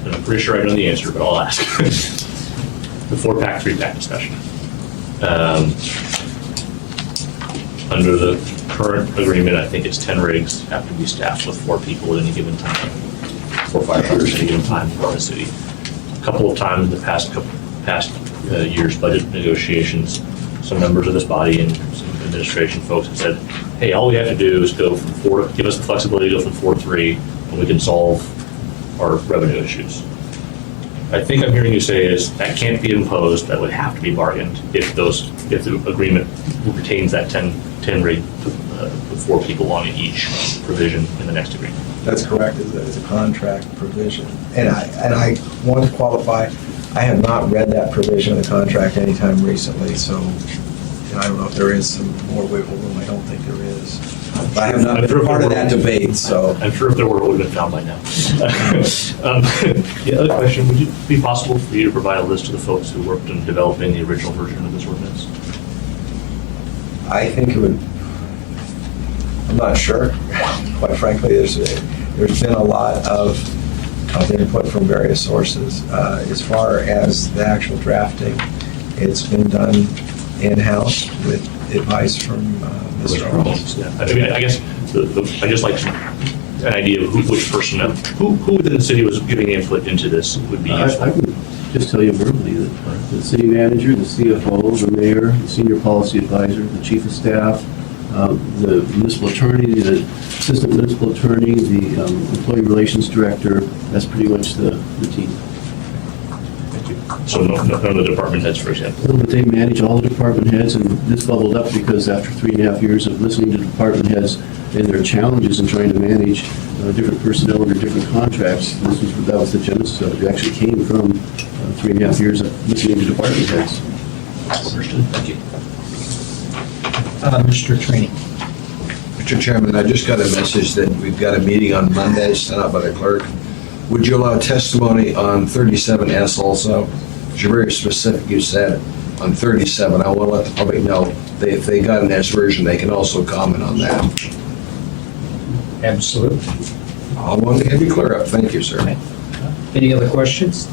and I'm pretty sure I know the answer, but I'll ask. The 4-pack, 3-pack discussion. under the current agreement, I think it's 10 rigs have to be staffed with 4 people at any given time, 4 firefighters at any given time in the city. A couple of times in the past year's budget negotiations, some members of this body and some administration folks have said, hey, all we have to do is go from 4, give us the flexibility to go from 4 to 3, and we can solve our revenue issues. I think I'm hearing you say is that can't be imposed, that would have to be bargained if the agreement retains that 10 rig with 4 people on each provision in the next agreement. That's correct, it's a contract provision. And I want to qualify, I have not read that provision of the contract anytime recently, so I don't know if there is some more wiggle room. I don't think there is. But I have not been part of that debate, so. I'm sure if there were, it would have been found by now. The other question, would it be possible for you to provide a list of the folks who worked in developing the original version of this ordinance? I think it would, I'm not sure, quite frankly. There's been a lot of input from various sources. As far as the actual drafting, it's been done in-house with advice from Mr. Arnold. Yeah. I mean, I guess I just like an idea of which person, who within the city was giving input into this would be I useful. would just tell you verbally that the city manager, the CFO, the mayor, the senior policy advisor, the chief of staff, the municipal attorney, the assistant municipal attorney, the employee relations director, that's pretty much the team. Thank you. So none of the department heads, for example. But they manage all the department heads, and this bubbled up because after 3.5 years of listening to department heads and their challenges in trying to manage different personnel under different contracts, that was the genesis of it. It actually came from 3.5 years of listening to department heads. Understood. Thank you. Mr. Trini. Mr. Chairman, I just got a message that we've got a meeting on Monday sent out by the clerk. Would you allow testimony on 37S also? Because you're very specific, you said on 37. I want to let the public know that if they got an S version, they can also comment on that. Absolutely. I wanted to have you clear up. Thank you, sir. Any other questions?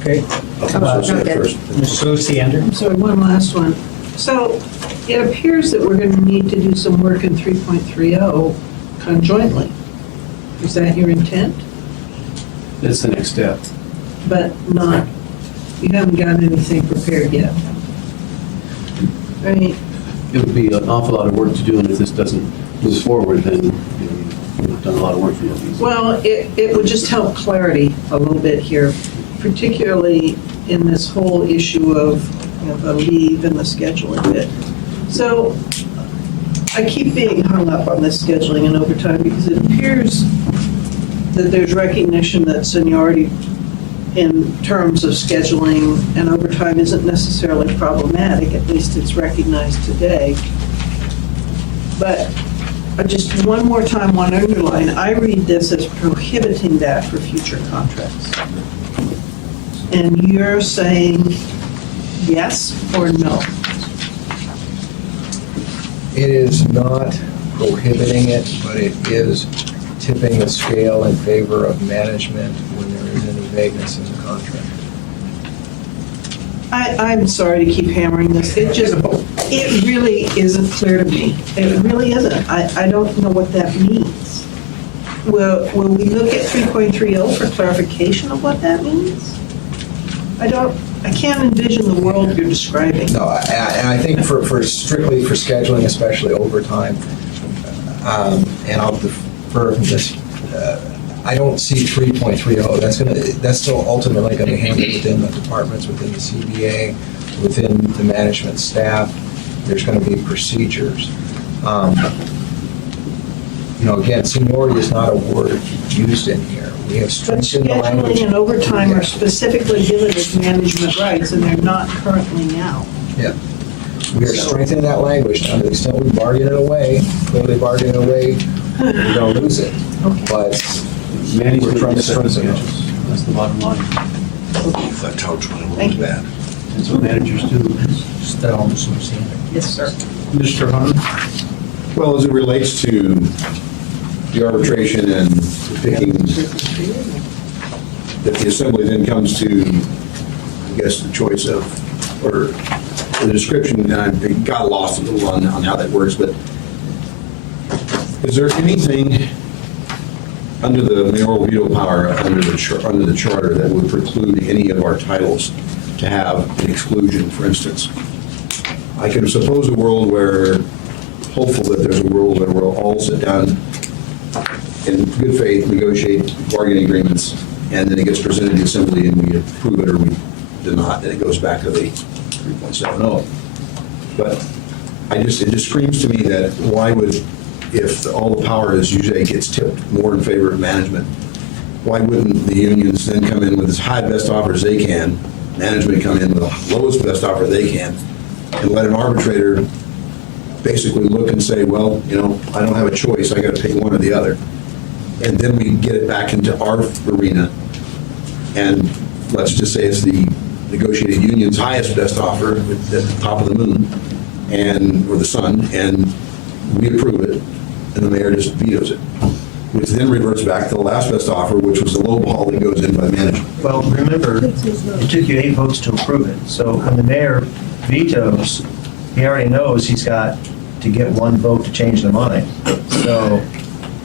Okay. Ms. Osiander? I'm sorry, one last one. So it appears that we're going to need to do some work in 3.30 conjointly. Is that your intent? That's the next step. But not, you haven't got anything prepared yet? I mean, It would be an awful lot of work to do, and if this doesn't move forward, then you've done a lot of work for you. well, it would just help clarity a little bit here, particularly in this whole issue of the leave and the scheduling bit. So I keep being hung up on this scheduling and overtime because it appears that there's recognition that seniority in terms of scheduling and overtime isn't necessarily problematic, at least it's recognized today. But I just one more time want to underline, I read this as prohibiting that for future contracts. And you're saying yes or no? It is not prohibiting it, but it is tipping the scale in favor of management when there is any vagueness in the contract. I'm sorry to keep hammering this. It really isn't clear to me. It really isn't. I don't know what that means. Will we look at 3.30 for clarification of what that means? I can't envision the world you're describing. No, and I think for strictly for scheduling, especially overtime, and I'll defer from this, I don't see 3.30. That's still ultimately going to be handled within the departments, within the CBA, within the management staff. There's going to be procedures. Again, seniority is not a word used in here. We have But strengthened the language. scheduling and overtime are specifically given as management rights, and they're not currently now. Yeah. We are strengthening that language now to the extent we bargain it away, clearly bargain it away, we're going to lose it. But Management we're trying to set the strengthen it. schedules. That's the bottom line. That's how it's going to Thank you. bad. That's what managers do. Yes, sir. Mr. Hahn? Well, as it relates to the arbitration and picking, that the assembly then comes to, I guess, the choice of, or the description, and I got lost a little on how that works, but is there anything under the mayoral veto power, under the charter, that would preclude any of our titles to have an exclusion, for instance? I can suppose a world where, hopeful that there's a world where we'll all sit down in good faith, negotiate bargaining agreements, and then it gets presented to the assembly and we approve it or we do not, and it goes back to the 3.70. But it just screams to me that why would, if all the power, as you say, gets tipped more in favor of management, why wouldn't the unions then come in with as high best offer as they can, management come in with the lowest best offer they can, and let an arbitrator basically look and say, well, I don't have a choice, I got to pick one or the other. And then we get it back into our arena, and let's just say it's the negotiated union's highest best offer at the top of the moon, or the sun, and we approve it, and the mayor just vetoes it, which then reverts back to the last best offer, which was the low ball that goes in by management. Well, remember, it took you 8 votes to approve it. So when the mayor vetoes, he already knows he's got to get 1 vote to change their mind. So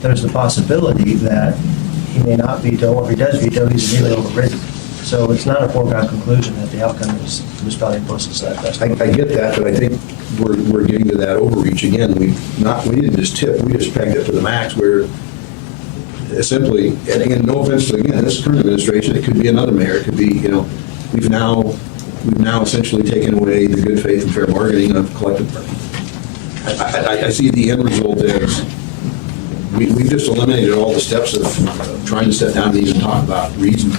there's the possibility that he may not veto, or if he does veto, he's immediately overridden. So it's not a foregone conclusion that the outcome is municipality imposes that best. I get that, but I think we're getting to that overreach again. We didn't just tip, we just pegged it to the max, where simply, and again, no offense to, again, this current administration, it could be another mayor, it could be, we've now essentially taken away the good faith and fair bargaining of collective bargaining. I see the end result as we've just eliminated all the steps of trying to sit down and even talk about reason.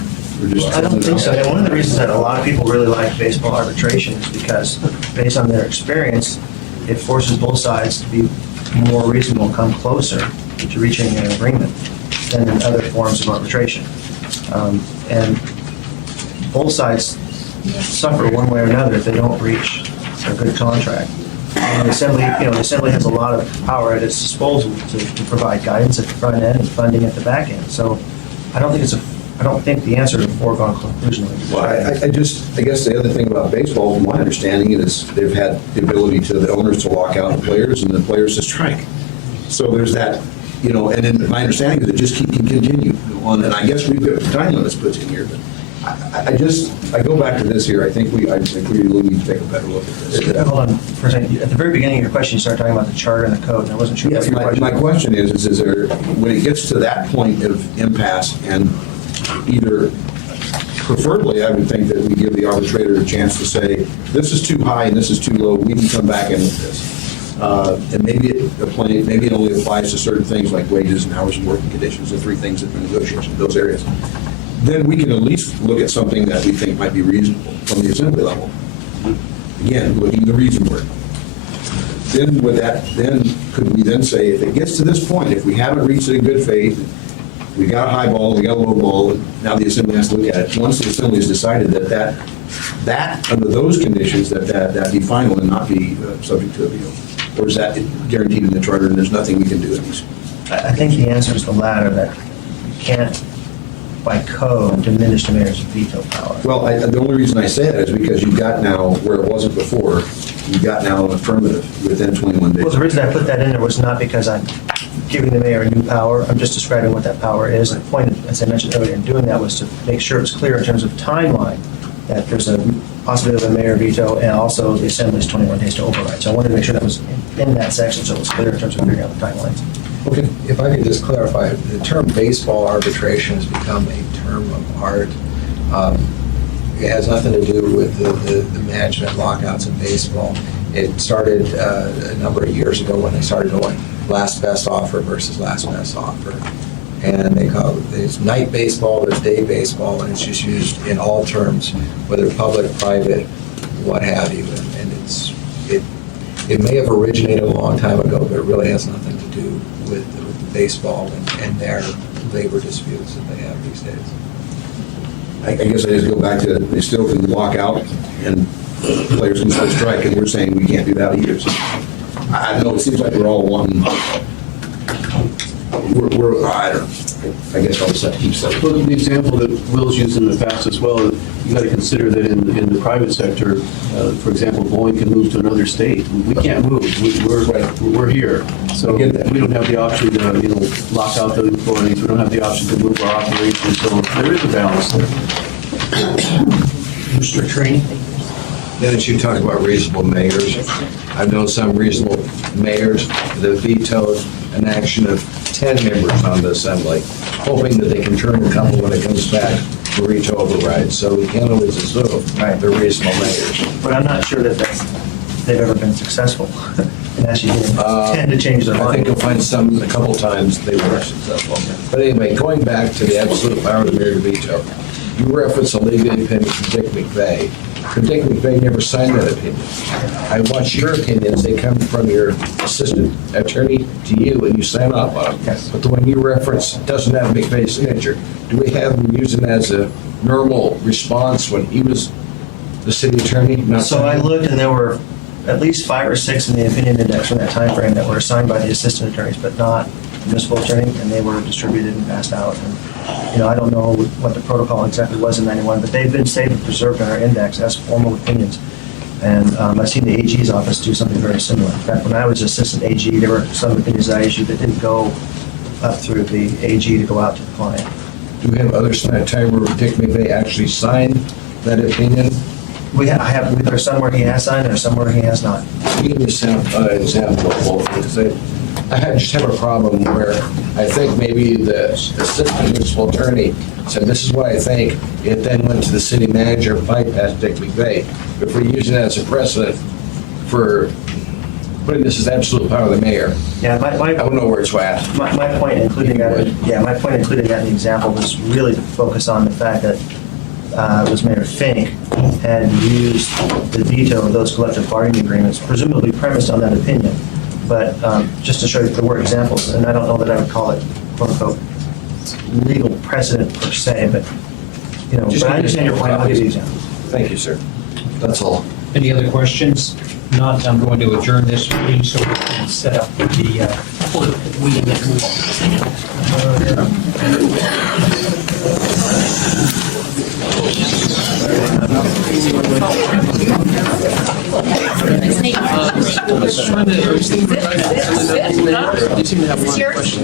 I don't think so. And one of the reasons that a lot of people really like baseball arbitration is because, based on their experience, it forces both sides to be more reasonable, come closer to reaching an agreement than in other forms of arbitration. And both sides suffer one way or another if they don't reach a good contract. And the assembly has a lot of power at its disposal to provide guidance at the front end and funding at the back end. So I don't think the answer is a foregone conclusion. Well, I guess the other thing about baseball, from my understanding, is they've had the ability to the owners to lock out the players and the players to strike. So there's that, and then my understanding is it just can continue on. And I guess we've got time limits put in here, but I go back to this here. I think we really need to take a better look at this. Hold on for a second. At the very beginning of your question, you started talking about the charter and the code, and I wasn't sure. Yes, my question is there, when it gets to that point of impasse, and either, preferably, I would think that we give the arbitrator a chance to say, this is too high and this is too low, we can come back in with this. And maybe it only applies to certain things like wages and hours and working conditions, the 3 things that we negotiate in those areas. Then we can at least look at something that we think might be reasonable from the assembly level. Again, looking at the reason word. Then could we then say, if it gets to this point, if we haven't reached it in good faith, we got a high ball, we got a low ball, and now the assembly has to look at it. Once the assembly has decided that under those conditions, that be final and not be subject to appeal? Or is that guaranteed in the charter and there's nothing we can do in these? I think the answer is the latter, that you can't, by code, diminish the mayor's veto power. Well, the only reason I say that is because you've got now, where it wasn't before, you've got now an affirmative within 21 days. Well, the reason I put that in there was not because I'm giving the mayor a new power. I'm just describing what that power is. And the point, as I mentioned earlier, in doing that was to make sure it's clear in terms of timeline that there's a possibility of a mayor veto, and also the assembly's 21 days to override. So I wanted to make sure that was in that section, so it was clear in terms of figuring out the timelines. Okay, if I could just clarify, the term baseball arbitration has become a term of art. It has nothing to do with the management lockouts in baseball. It started a number of years ago when they started going last best offer versus last best offer. And they call it, there's night baseball, there's day baseball, and it's just used in all terms, whether public, private, what have you. And it may have originated a long time ago, but it really has nothing to do with baseball and their labor disputes that they have these days. I guess I just go back to, they still can lock out and players can still strike, and we're saying we can't do that either. So I don't know, it seems like we're all wanting, I don't know. I guess I'll just have to keep saying. Well, the example that Will's used in the past as well, you got to consider that in the private sector, for example, Boeing can move to another state. We can't move. We're here. So I get that. we don't have the option to, lock out the employees. We don't have the option to move our operations. So there is a balance there. Mr. Train? Dennis, you talk about reasonable mayors. I've known some reasonable mayors that vetoed an action of 10 members on the assembly, hoping that they can turn a couple when it comes back to veto override. So we can't always assume they're reasonable mayors. But I'm not sure that they've ever been successful in actually tend to change their I think mind. you'll find some, a couple times, they were successful. But anyway, going back to the absolute power of the mayor to veto, you reference a legal opinion from Dick McVeigh. But Dick McVeigh never signed that opinion. I watch your opinions, they come from your assistant attorney to you, and you sign off on them. Yes. But the one you reference doesn't have McVeigh's signature. Do we have him using it as a normal response when he was the city attorney? Not So I signing? looked, and there were at least 5 or 6 in the opinion index from that time frame that were assigned by the assistant attorneys, but not the municipal attorney, and they were distributed and passed out. And, I don't know what the protocol exactly was in 91, but they've been saved and preserved in our index as formal opinions. And I've seen the AG's office do something very similar. In fact, when I was assistant AG, there were some opinions that I issued that didn't go up through the AG to go out to the client. Do we have other time where Dick McVeigh actually signed that opinion? I have, there's some where he has signed, and there's some where he has not. Give me an example of both, because I just have a problem where I think maybe the assistant municipal attorney said, this is what I think. It then went to the city manager, bypassed Dick McVeigh. If we're using that as a precedent for putting this as absolute power of the mayor, Yeah, I don't know where it's at. My point in including that, my point in including that in the example was really to focus on the fact that it was Mayor Fink had used the veto of those collective bargaining agreements, presumably premised on that opinion. But just to show you, there were examples, and I don't know that I would call it quote unquote legal precedent per se, but Just but I understand your point. I'll give you examples. Thank you, sir. That's all. Any other questions? Not, I'm going to adjourn this meeting so we can set up the meeting. Yours?